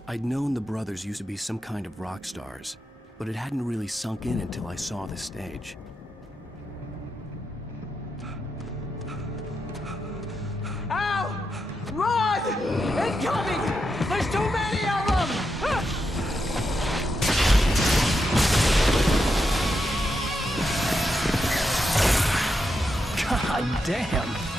I'd known the brothers used to be some kind of rock stars, but it hadn't really sunk in until I saw the stage. Al! Run! Incoming! There's too many of them! God damn!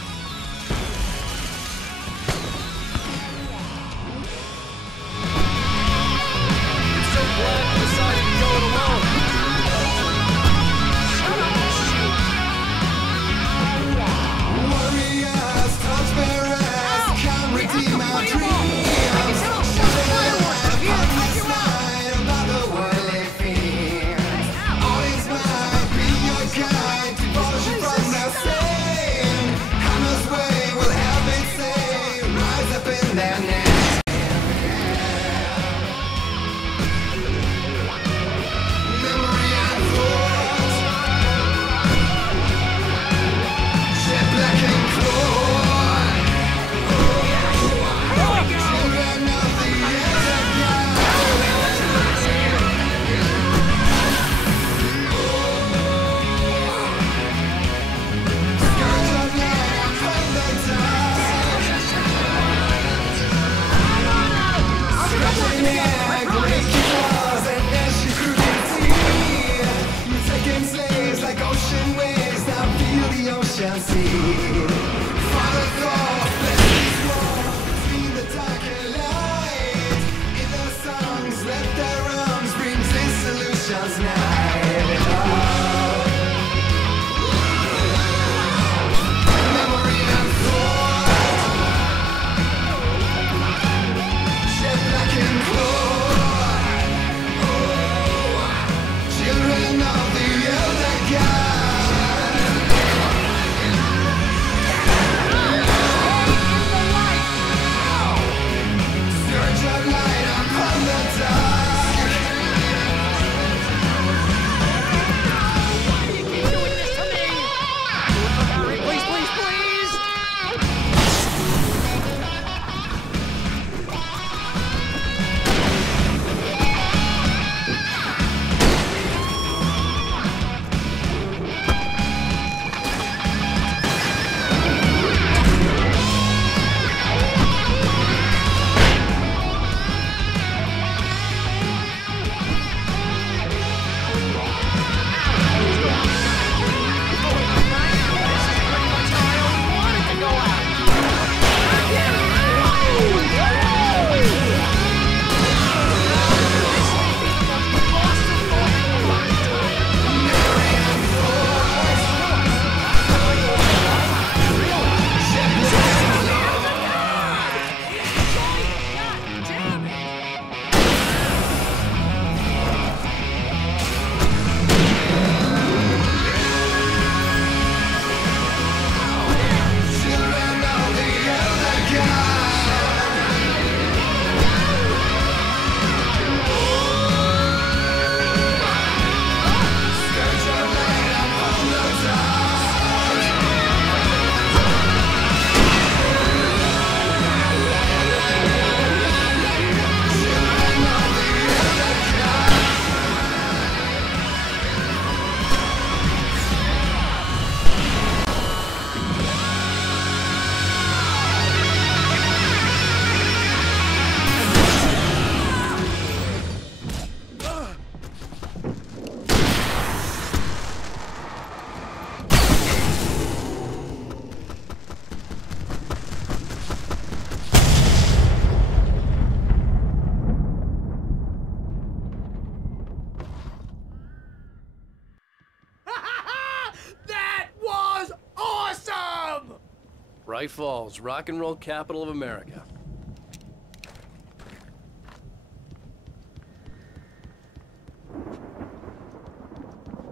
Bright Falls, rock and roll capital of America.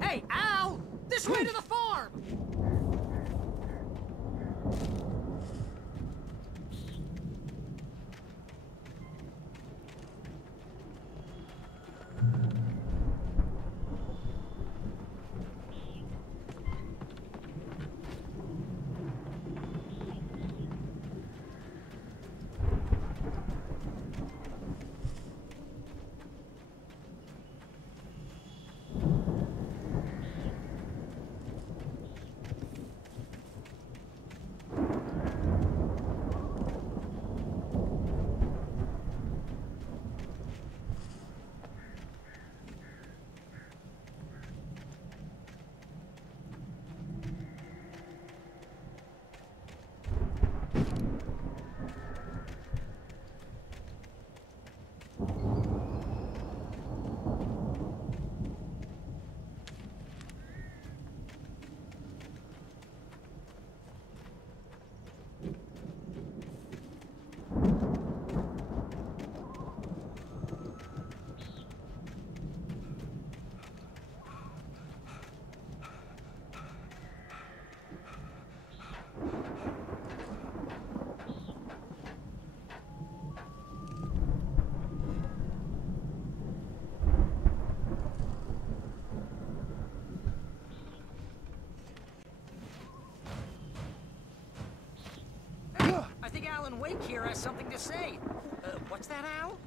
Hey, Al! This way to the farm! Alan Wake here has something to say. What's that, Al?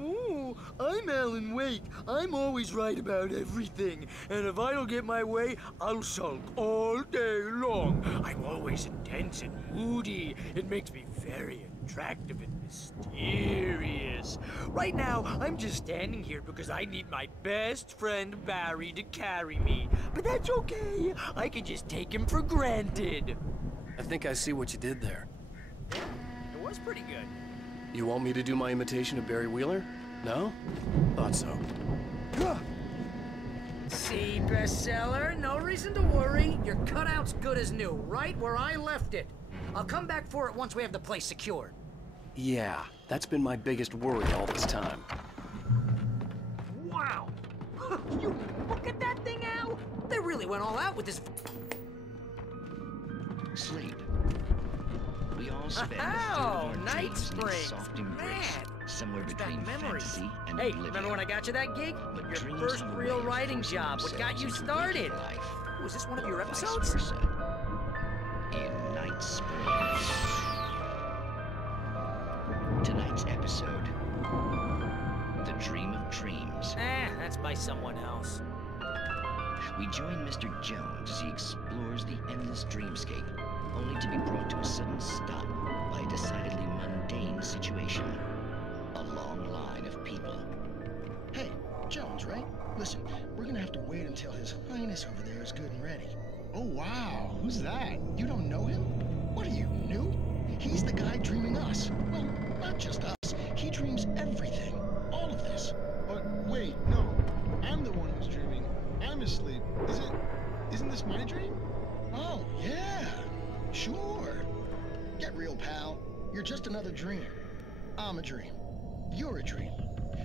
Ooh, I'm Alan Wake. I'm always right about everything. And if I don't get my way, I'll sulk all day long. I'm always intense and moody. It makes me very attractive and mysterious. Right now, I'm just standing here because I need my best friend Barry to carry me. But that's okay. I can just take him for granted. I think I see what you did there. Yeah, it was pretty good. You want me to do my imitation of Barry Wheeler? No? Thought so. See, bestseller, no reason to worry. Your cutout's good as new, right where I left it. I'll come back for it once we have the place secured. Yeah, that's been my biggest worry all this time. Wow! You look at that thing, Al! They really went all out with this. Sleep. We all spend a third of our Night dreams in a Springs. soft embrace, Man, somewhere between fantasy and Hey, oblivion. remember when I got you that gig? But Your dreams first have a real way of writing forcing job. What got themselves you into started? waking life. Was this one of your Or vice episodes? versa. In Night Springs. Tonight's episode, The Dream of Dreams. That's by someone else. We join Mr. Jones as he explores the endless dreamscape, only to be brought to a sudden stop by a decidedly mundane situation. A long line of people. Hey, Jones, right? Listen, we're gonna have to wait until His Highness over there is good and ready. Oh, wow. Who's that? You don't know him? What are you, new? He's the guy dreaming us. Well, not just us. He dreams everything. All of this. But wait, no. I'm the one who's dreaming. I'm asleep. Isn't this my dream? Oh, yeah. Sure. Get real, pal. You're just another dream. I'm a dream. You're a dream.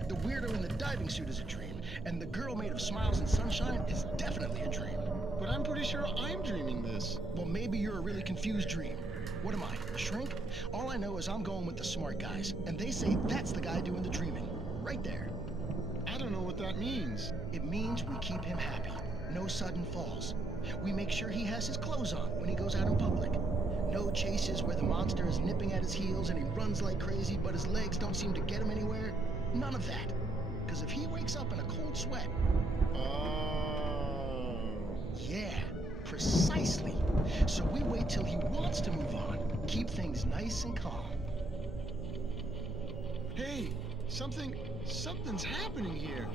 The weirdo in the diving suit is a dream, and the girl made of smiles and sunshine is definitely a dream. But I'm pretty sure I'm dreaming this. Well, maybe you're a really confused dream. What am I, a shrink? All I know is I'm going with the smart guys, and they say that's the guy doing the dreaming. Right there. I don't know what that means. It means we keep him happy. No sudden falls. We make sure he has his clothes on when he goes out in public. No chases where the monster is nipping at his heels and he runs like crazy, but his legs don't seem to get him anywhere. None of that. Because if he wakes up in a cold sweat... Oh. Yeah, precisely. So we wait till he wants to move on. Keep things nice and calm. Hey, something's happening here.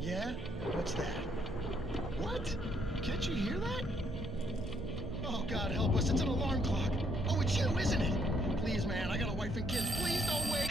Yeah? What's that? What? Can't you hear that? Oh, God help us, it's an alarm clock. Oh, it's you, isn't it? Please, man, I got a wife and kids. Please don't wake.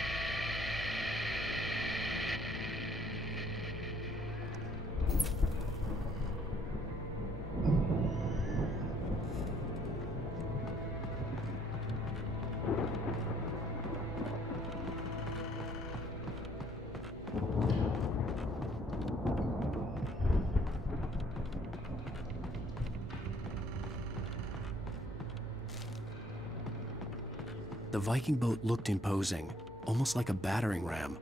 The Viking boat looked imposing, almost like a battering ram.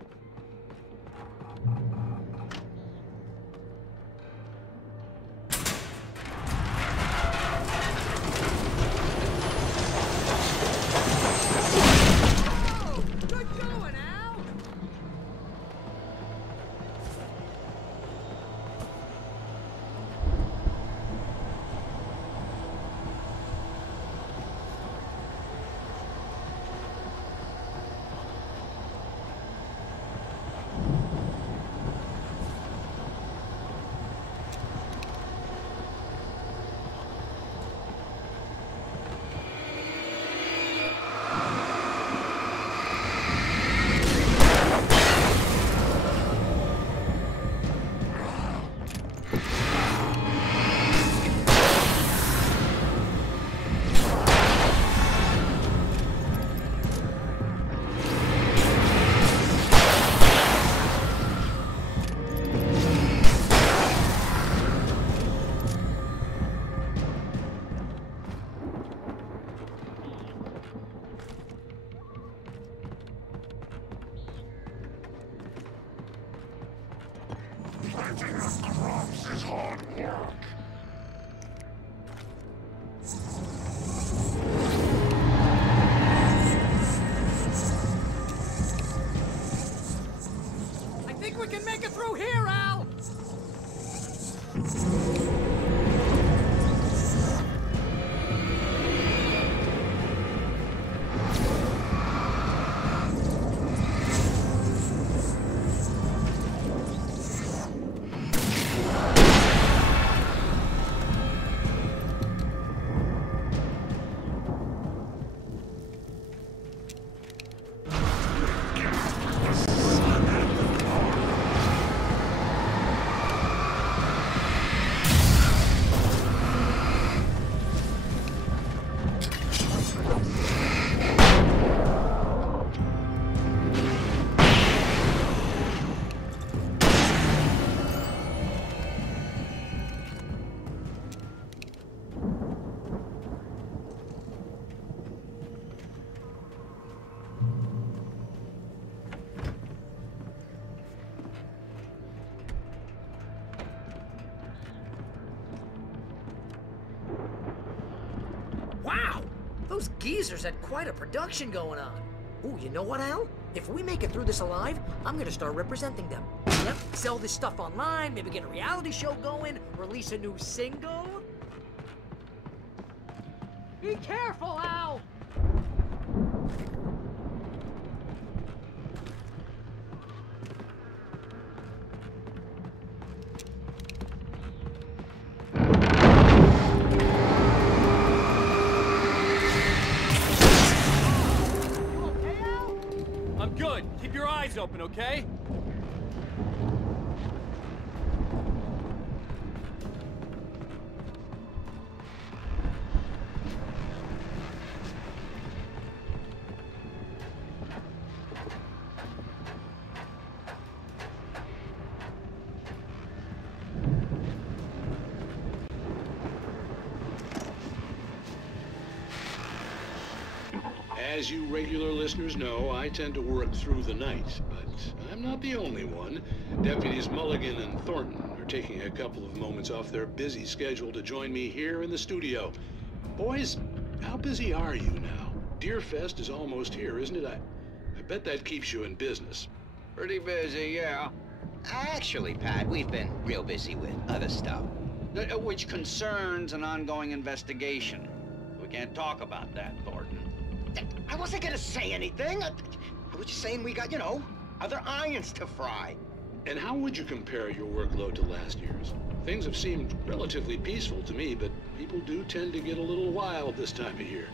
Planting the crops is hard work. think we can make it through here, Al? Those geezers had quite a production going on. Ooh, you know what, Al? If we make it through this alive, I'm gonna start representing them. Yep, sell this stuff online, maybe get a reality show going, release a new single. Be careful, Al! Good. Keep your eyes open, okay? As you regular listeners know, I tend to work through the night, but I'm not the only one. Deputies Mulligan and Thornton are taking a couple of moments off their busy schedule to join me here in the studio. Boys, how busy are you now? Deerfest is almost here, isn't it? I bet that keeps you in business. Pretty busy, yeah. Actually, Pat, we've been real busy with other stuff, which concerns an ongoing investigation. We can't talk about that, Thornton. I wasn't gonna say anything. I was just saying we got, you know, other irons to fry. And how would you compare your workload to last year's? Things have seemed relatively peaceful to me, but people do tend to get a little wild this time of year.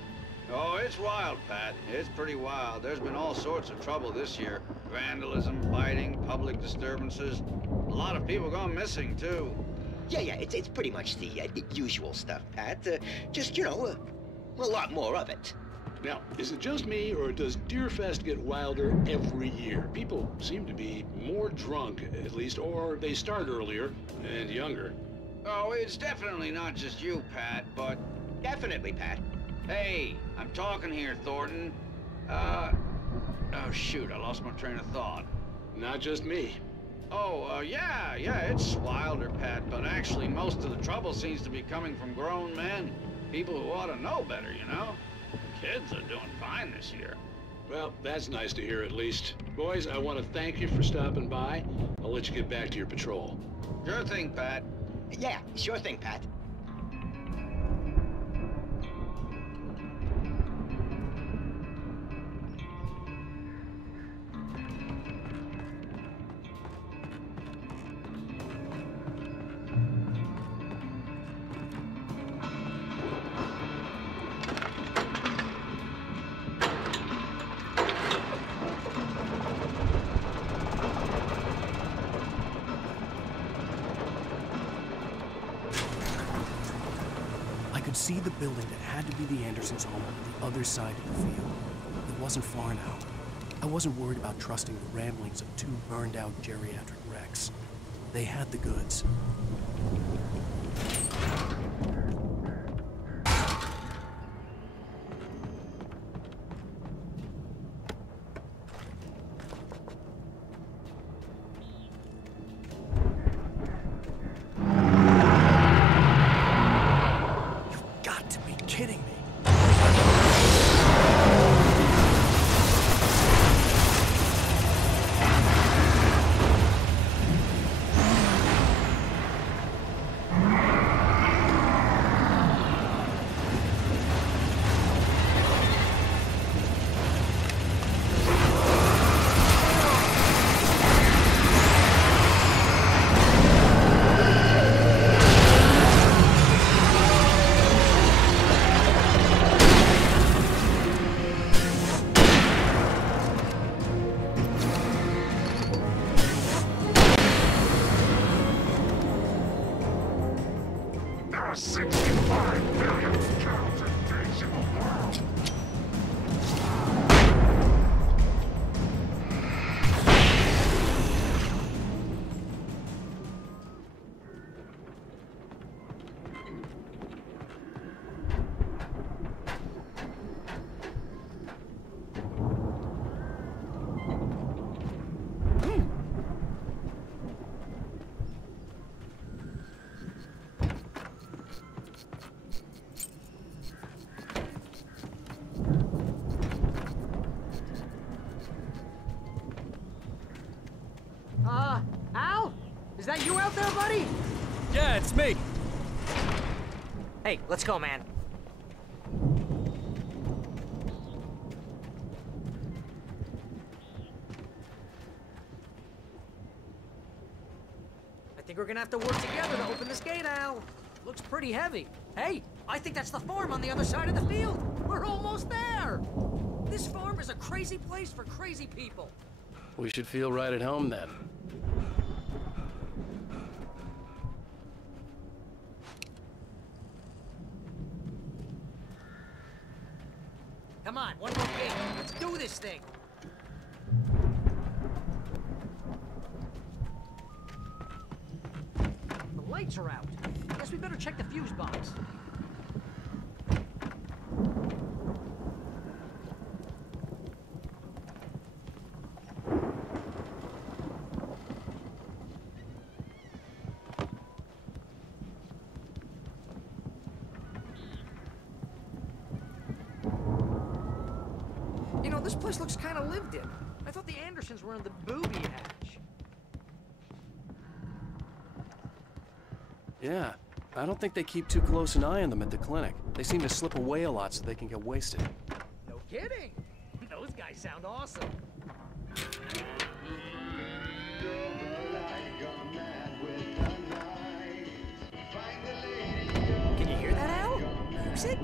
Oh, it's wild, Pat. It's pretty wild. There's been all sorts of trouble this year. Vandalism, fighting, public disturbances. A lot of people gone missing, too. Yeah, it's pretty much the usual stuff, Pat. Just, you know, a lot more of it. Now, is it just me, or does Deerfest get wilder every year? People seem to be more drunk, at least, or they start earlier and younger. Oh, it's definitely not just you, Pat, but... Definitely, Pat. Hey, I'm talking here, Thornton. Oh, shoot, I lost my train of thought. Not just me. Oh, yeah, it's wilder, Pat, but actually most of the trouble seems to be coming from grown men. People who ought to know better, you know? Kids are doing fine this year. Well, that's nice to hear at least. Boys, I want to thank you for stopping by. I'll let you get back to your patrol. Sure thing, Pat. Yeah, sure thing, Pat. See the building that had to be the Andersons' home on the other side of the field. It wasn't far now. I wasn't worried about trusting the ramblings of two burned-out geriatric wrecks. They had the goods. Al? Is that you out there, buddy? Yeah, it's me. Hey, let's go, man. I think we're gonna have to work together to open this gate, Al. Looks pretty heavy. Hey, I think that's the farm on the other side of the field. We're almost there. This farm is a crazy place for crazy people. We should feel right at home then. Come on, one more gate. Let's do this thing. The lights are out. Guess we better check the fuse box. You know, this place looks kind of lived in. I thought the Andersons were in the booby hatch. Yeah, I don't think they keep too close an eye on them at the clinic. They seem to slip away a lot so they can get wasted. No kidding. Those guys sound awesome. Can you hear that, Al? Music?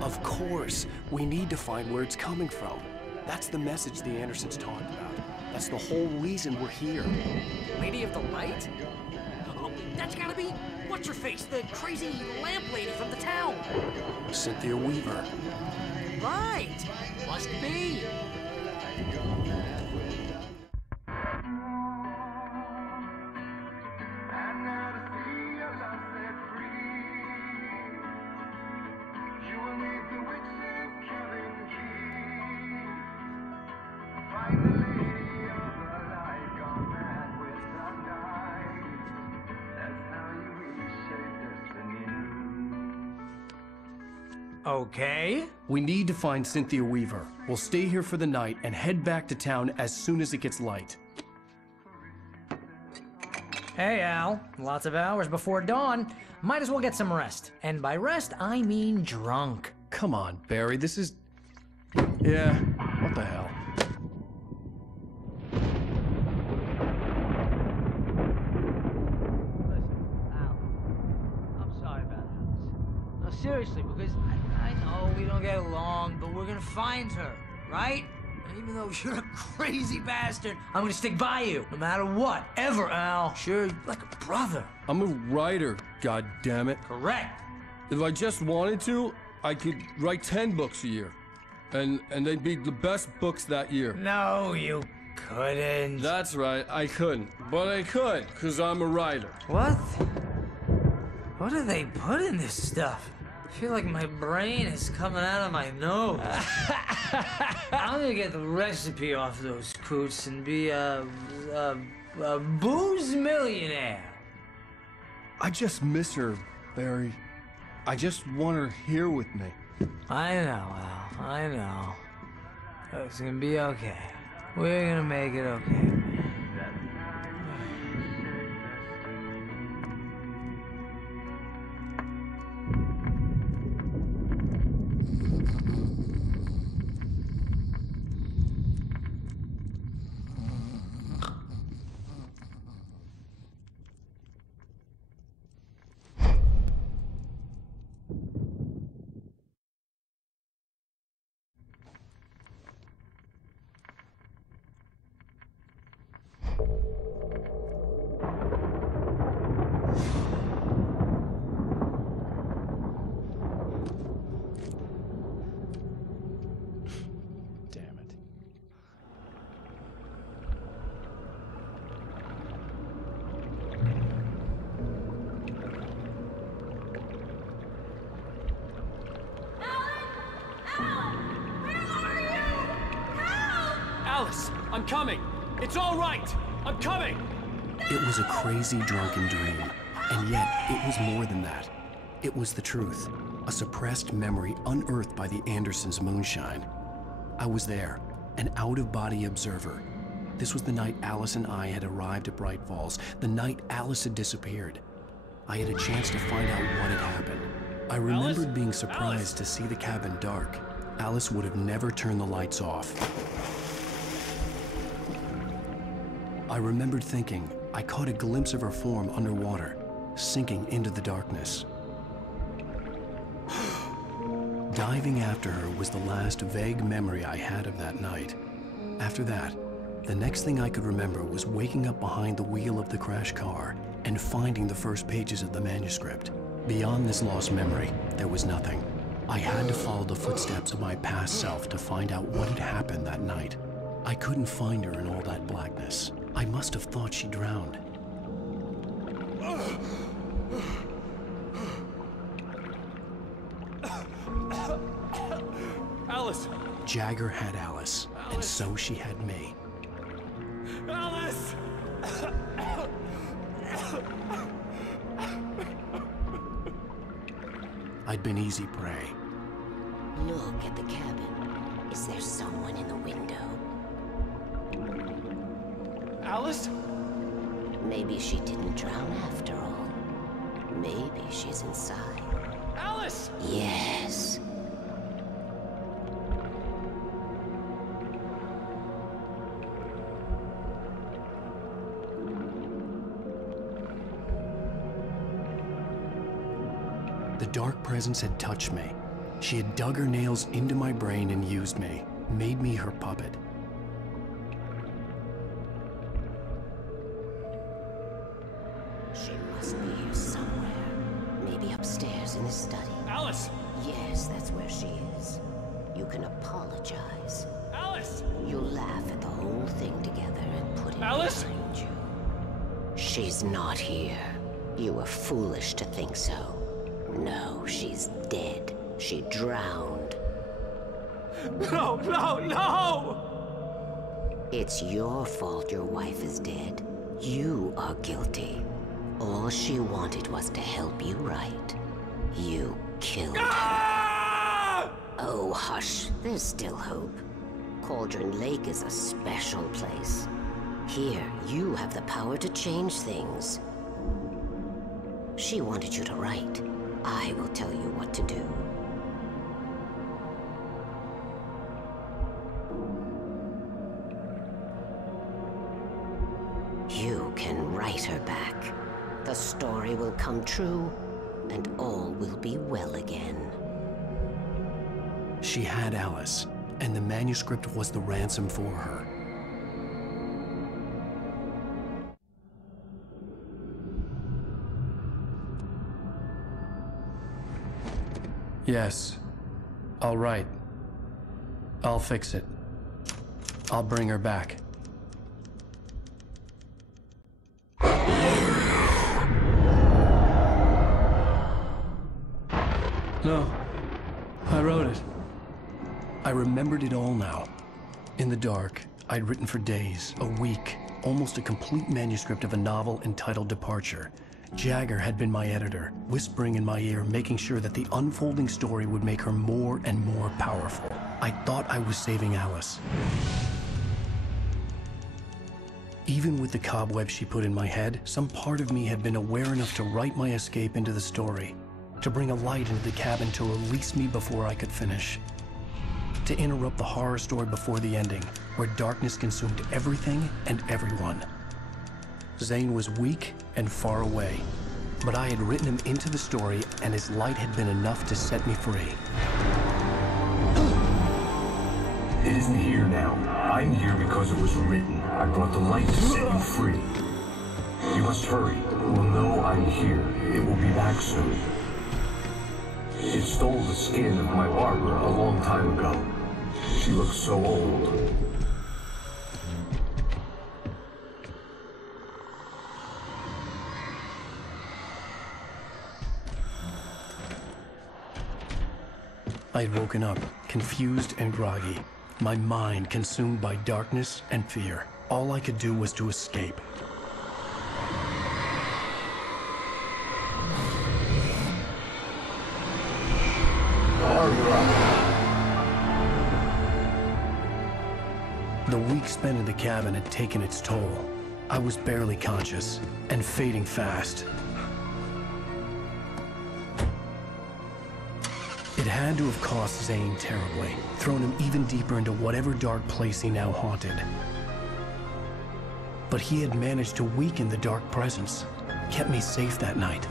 Of course. We need to find where it's coming from. That's the message the Andersons talked about. That's the whole reason we're here. Lady of the Light? Oh, that's gotta be... What's-her-face? The crazy lamp lady from the town. Cynthia Weaver. Right. Must be. Okay. We need to find Cynthia Weaver. We'll stay here for the night and head back to town as soon as it gets light. Hey, Al. Lots of hours before dawn. Might as well get some rest. And by rest, I mean drunk. Come on, Barry. This is... Yeah, what the hell? Seriously, because I know we don't get along, but we're gonna find her, right? And even though you're a crazy bastard, I'm gonna stick by you, no matter what, ever, Al. Sure, like a brother. I'm a writer, goddammit. Correct. If I just wanted to, I could write 10 books a year. And they'd be the best books that year. No, you couldn't. That's right, I couldn't. But I could, because I'm a writer. What? What do they put in this stuff? I feel like my brain is coming out of my nose. I'm gonna get the recipe off those coots and be a booze millionaire. I just miss her, Barry. I just want her here with me. I know, Al. I know. It's gonna be okay. We're gonna make it okay. Alice, I'm coming. It's all right. I'm coming. It was a crazy drunken dream, and yet it was more than that. It was the truth, a suppressed memory unearthed by the Andersons' moonshine. I was there, an out-of-body observer, This was the night Alice and I had arrived at Bright Falls, the night Alice had disappeared. I had a chance to find out what had happened. I remembered being surprised to see the cabin dark. Alice would have never turned the lights off. I remembered thinking I caught a glimpse of her form underwater, sinking into the darkness. Diving after her was the last vague memory I had of that night. After that, the next thing I could remember was waking up behind the wheel of the crash car and finding the first pages of the manuscript. Beyond this lost memory, there was nothing. I had to follow the footsteps of my past self to find out what had happened that night. I couldn't find her in all that blackness. I must have thought she drowned. Alice! Jagger had Alice, and so she had me. Alice! I'd been easy prey. Look at the cabin. Is there someone in the window? Alice? Maybe she didn't drown after all. Maybe she's inside. Alice! Yes. The dark presence had touched me. She had dug her nails into my brain and used me, made me her puppet. She must be here somewhere. Maybe upstairs in the study. Alice! Yes, that's where she is. You can apologize. Alice! You'll laugh at the whole thing together and put it Alice? behind you. She's not here. You were foolish to think so. No, she's dead. She drowned. No, no, no! It's your fault your wife is dead. You are guilty. All she wanted was to help you right. You killed her. Oh, hush. There's still hope. Cauldron Lake is a special place. Here, you have the power to change things. She wanted you to write. I will tell you what to do. You can write her back. The story will come true, and all will be well again. She had Alice, and the manuscript was the ransom for her. Yes. All right. I'll fix it. I'll bring her back. No. I wrote it. I remembered it all now. In the dark, I'd written for days, a week, almost a complete manuscript of a novel entitled Departure. Jagger had been my editor, whispering in my ear, making sure that the unfolding story would make her more and more powerful. I thought I was saving Alice. Even with the cobwebs she put in my head, some part of me had been aware enough to write my escape into the story, to bring a light into the cabin to release me before I could finish, to interrupt the horror story before the ending, where darkness consumed everything and everyone. Zane was weak and far away, but I had written him into the story, and his light had been enough to set me free. It isn't here now. I'm here because it was written. I brought the light to set you free. You must hurry. It will know I'm here. It will be back soon. It stole the skin of my Barbara a long time ago. She looks so old. I had woken up, confused and groggy, my mind consumed by darkness and fear. All I could do was to escape. The The week spent in the cabin had taken its toll. I was barely conscious, and fading fast. It had to have cost Zane terribly, thrown him even deeper into whatever dark place he now haunted. But he had managed to weaken the dark presence, kept me safe that night.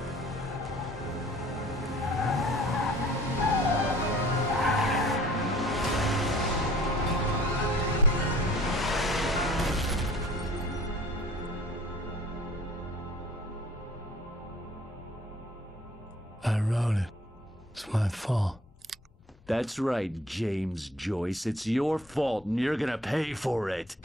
I wrote it. It's my fault. That's right, James Joyce. It's your fault, and you're gonna pay for it.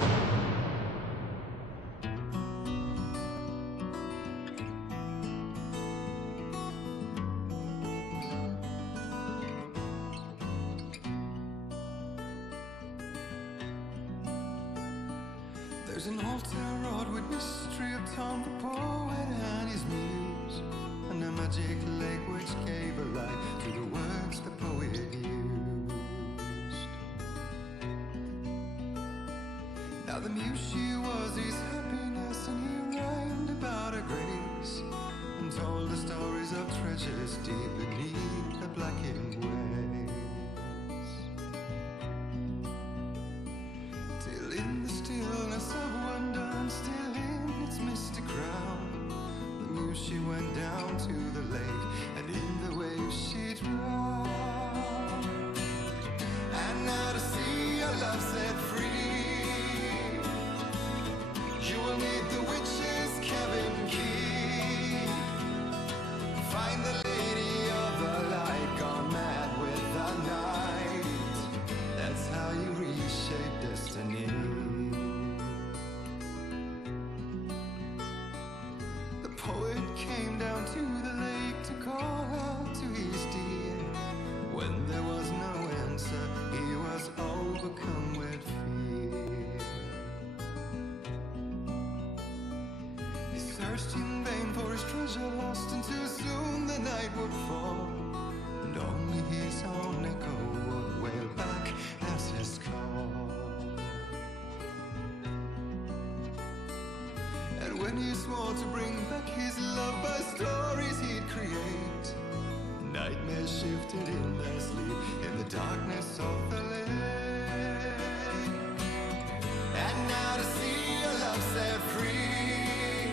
There's an old town road with mystery of Tom the poet and his muse, and a magic lake which gave a life to the words the poet used. Now the muse she was his happiness, and he rhymed about her grace, and told the stories of treasures deep beneath the blackened waves. Till in the stillness of one dawn, still in its misty crown, the muse she went down to the lake, and in the waves she drowned. And now to see your love set free, you will need the witch's cabin key. Find the lady of the light, gone mad with the night. That's how you reshape destiny. The poet came down to the lake to call out to his dear. When there was no answer, he was overcome with fear. He searched in vain for his treasure lost, and too soon the night would fall, and only his own echo would wail back at his call. And when he swore to bring back his love by stories he'd create, nightmares shifted in their sleep in the darkness of the lake. And now to see your love set free,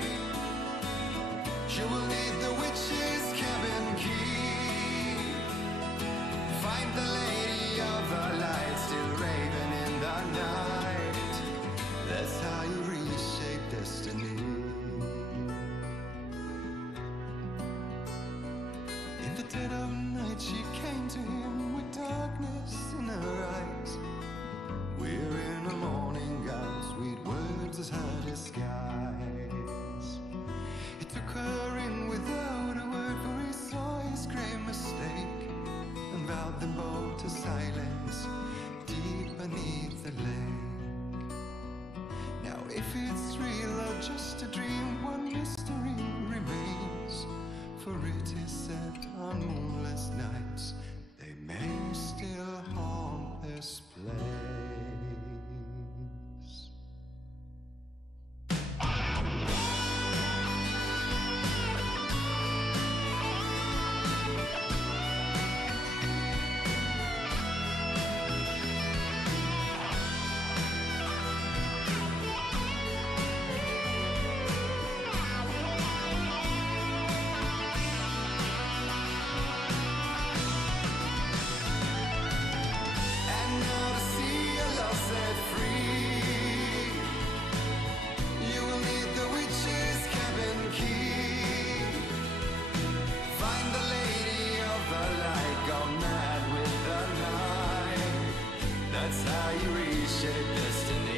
you will need the witch's cabin key. Find the lady of the light, still raving in the night. That's how you reshape destiny. In the dead of night she came to him with darkness in her eyes. We're in a morning gown, sweet words as her disguise. He took her in without a word, for he saw his grave mistake, and vowed them both to silence deep beneath the lake. Now if it's real or just a dream, one mystery remains, for it is said on moonless nights they may still haunt this place. That's how you reshape destiny.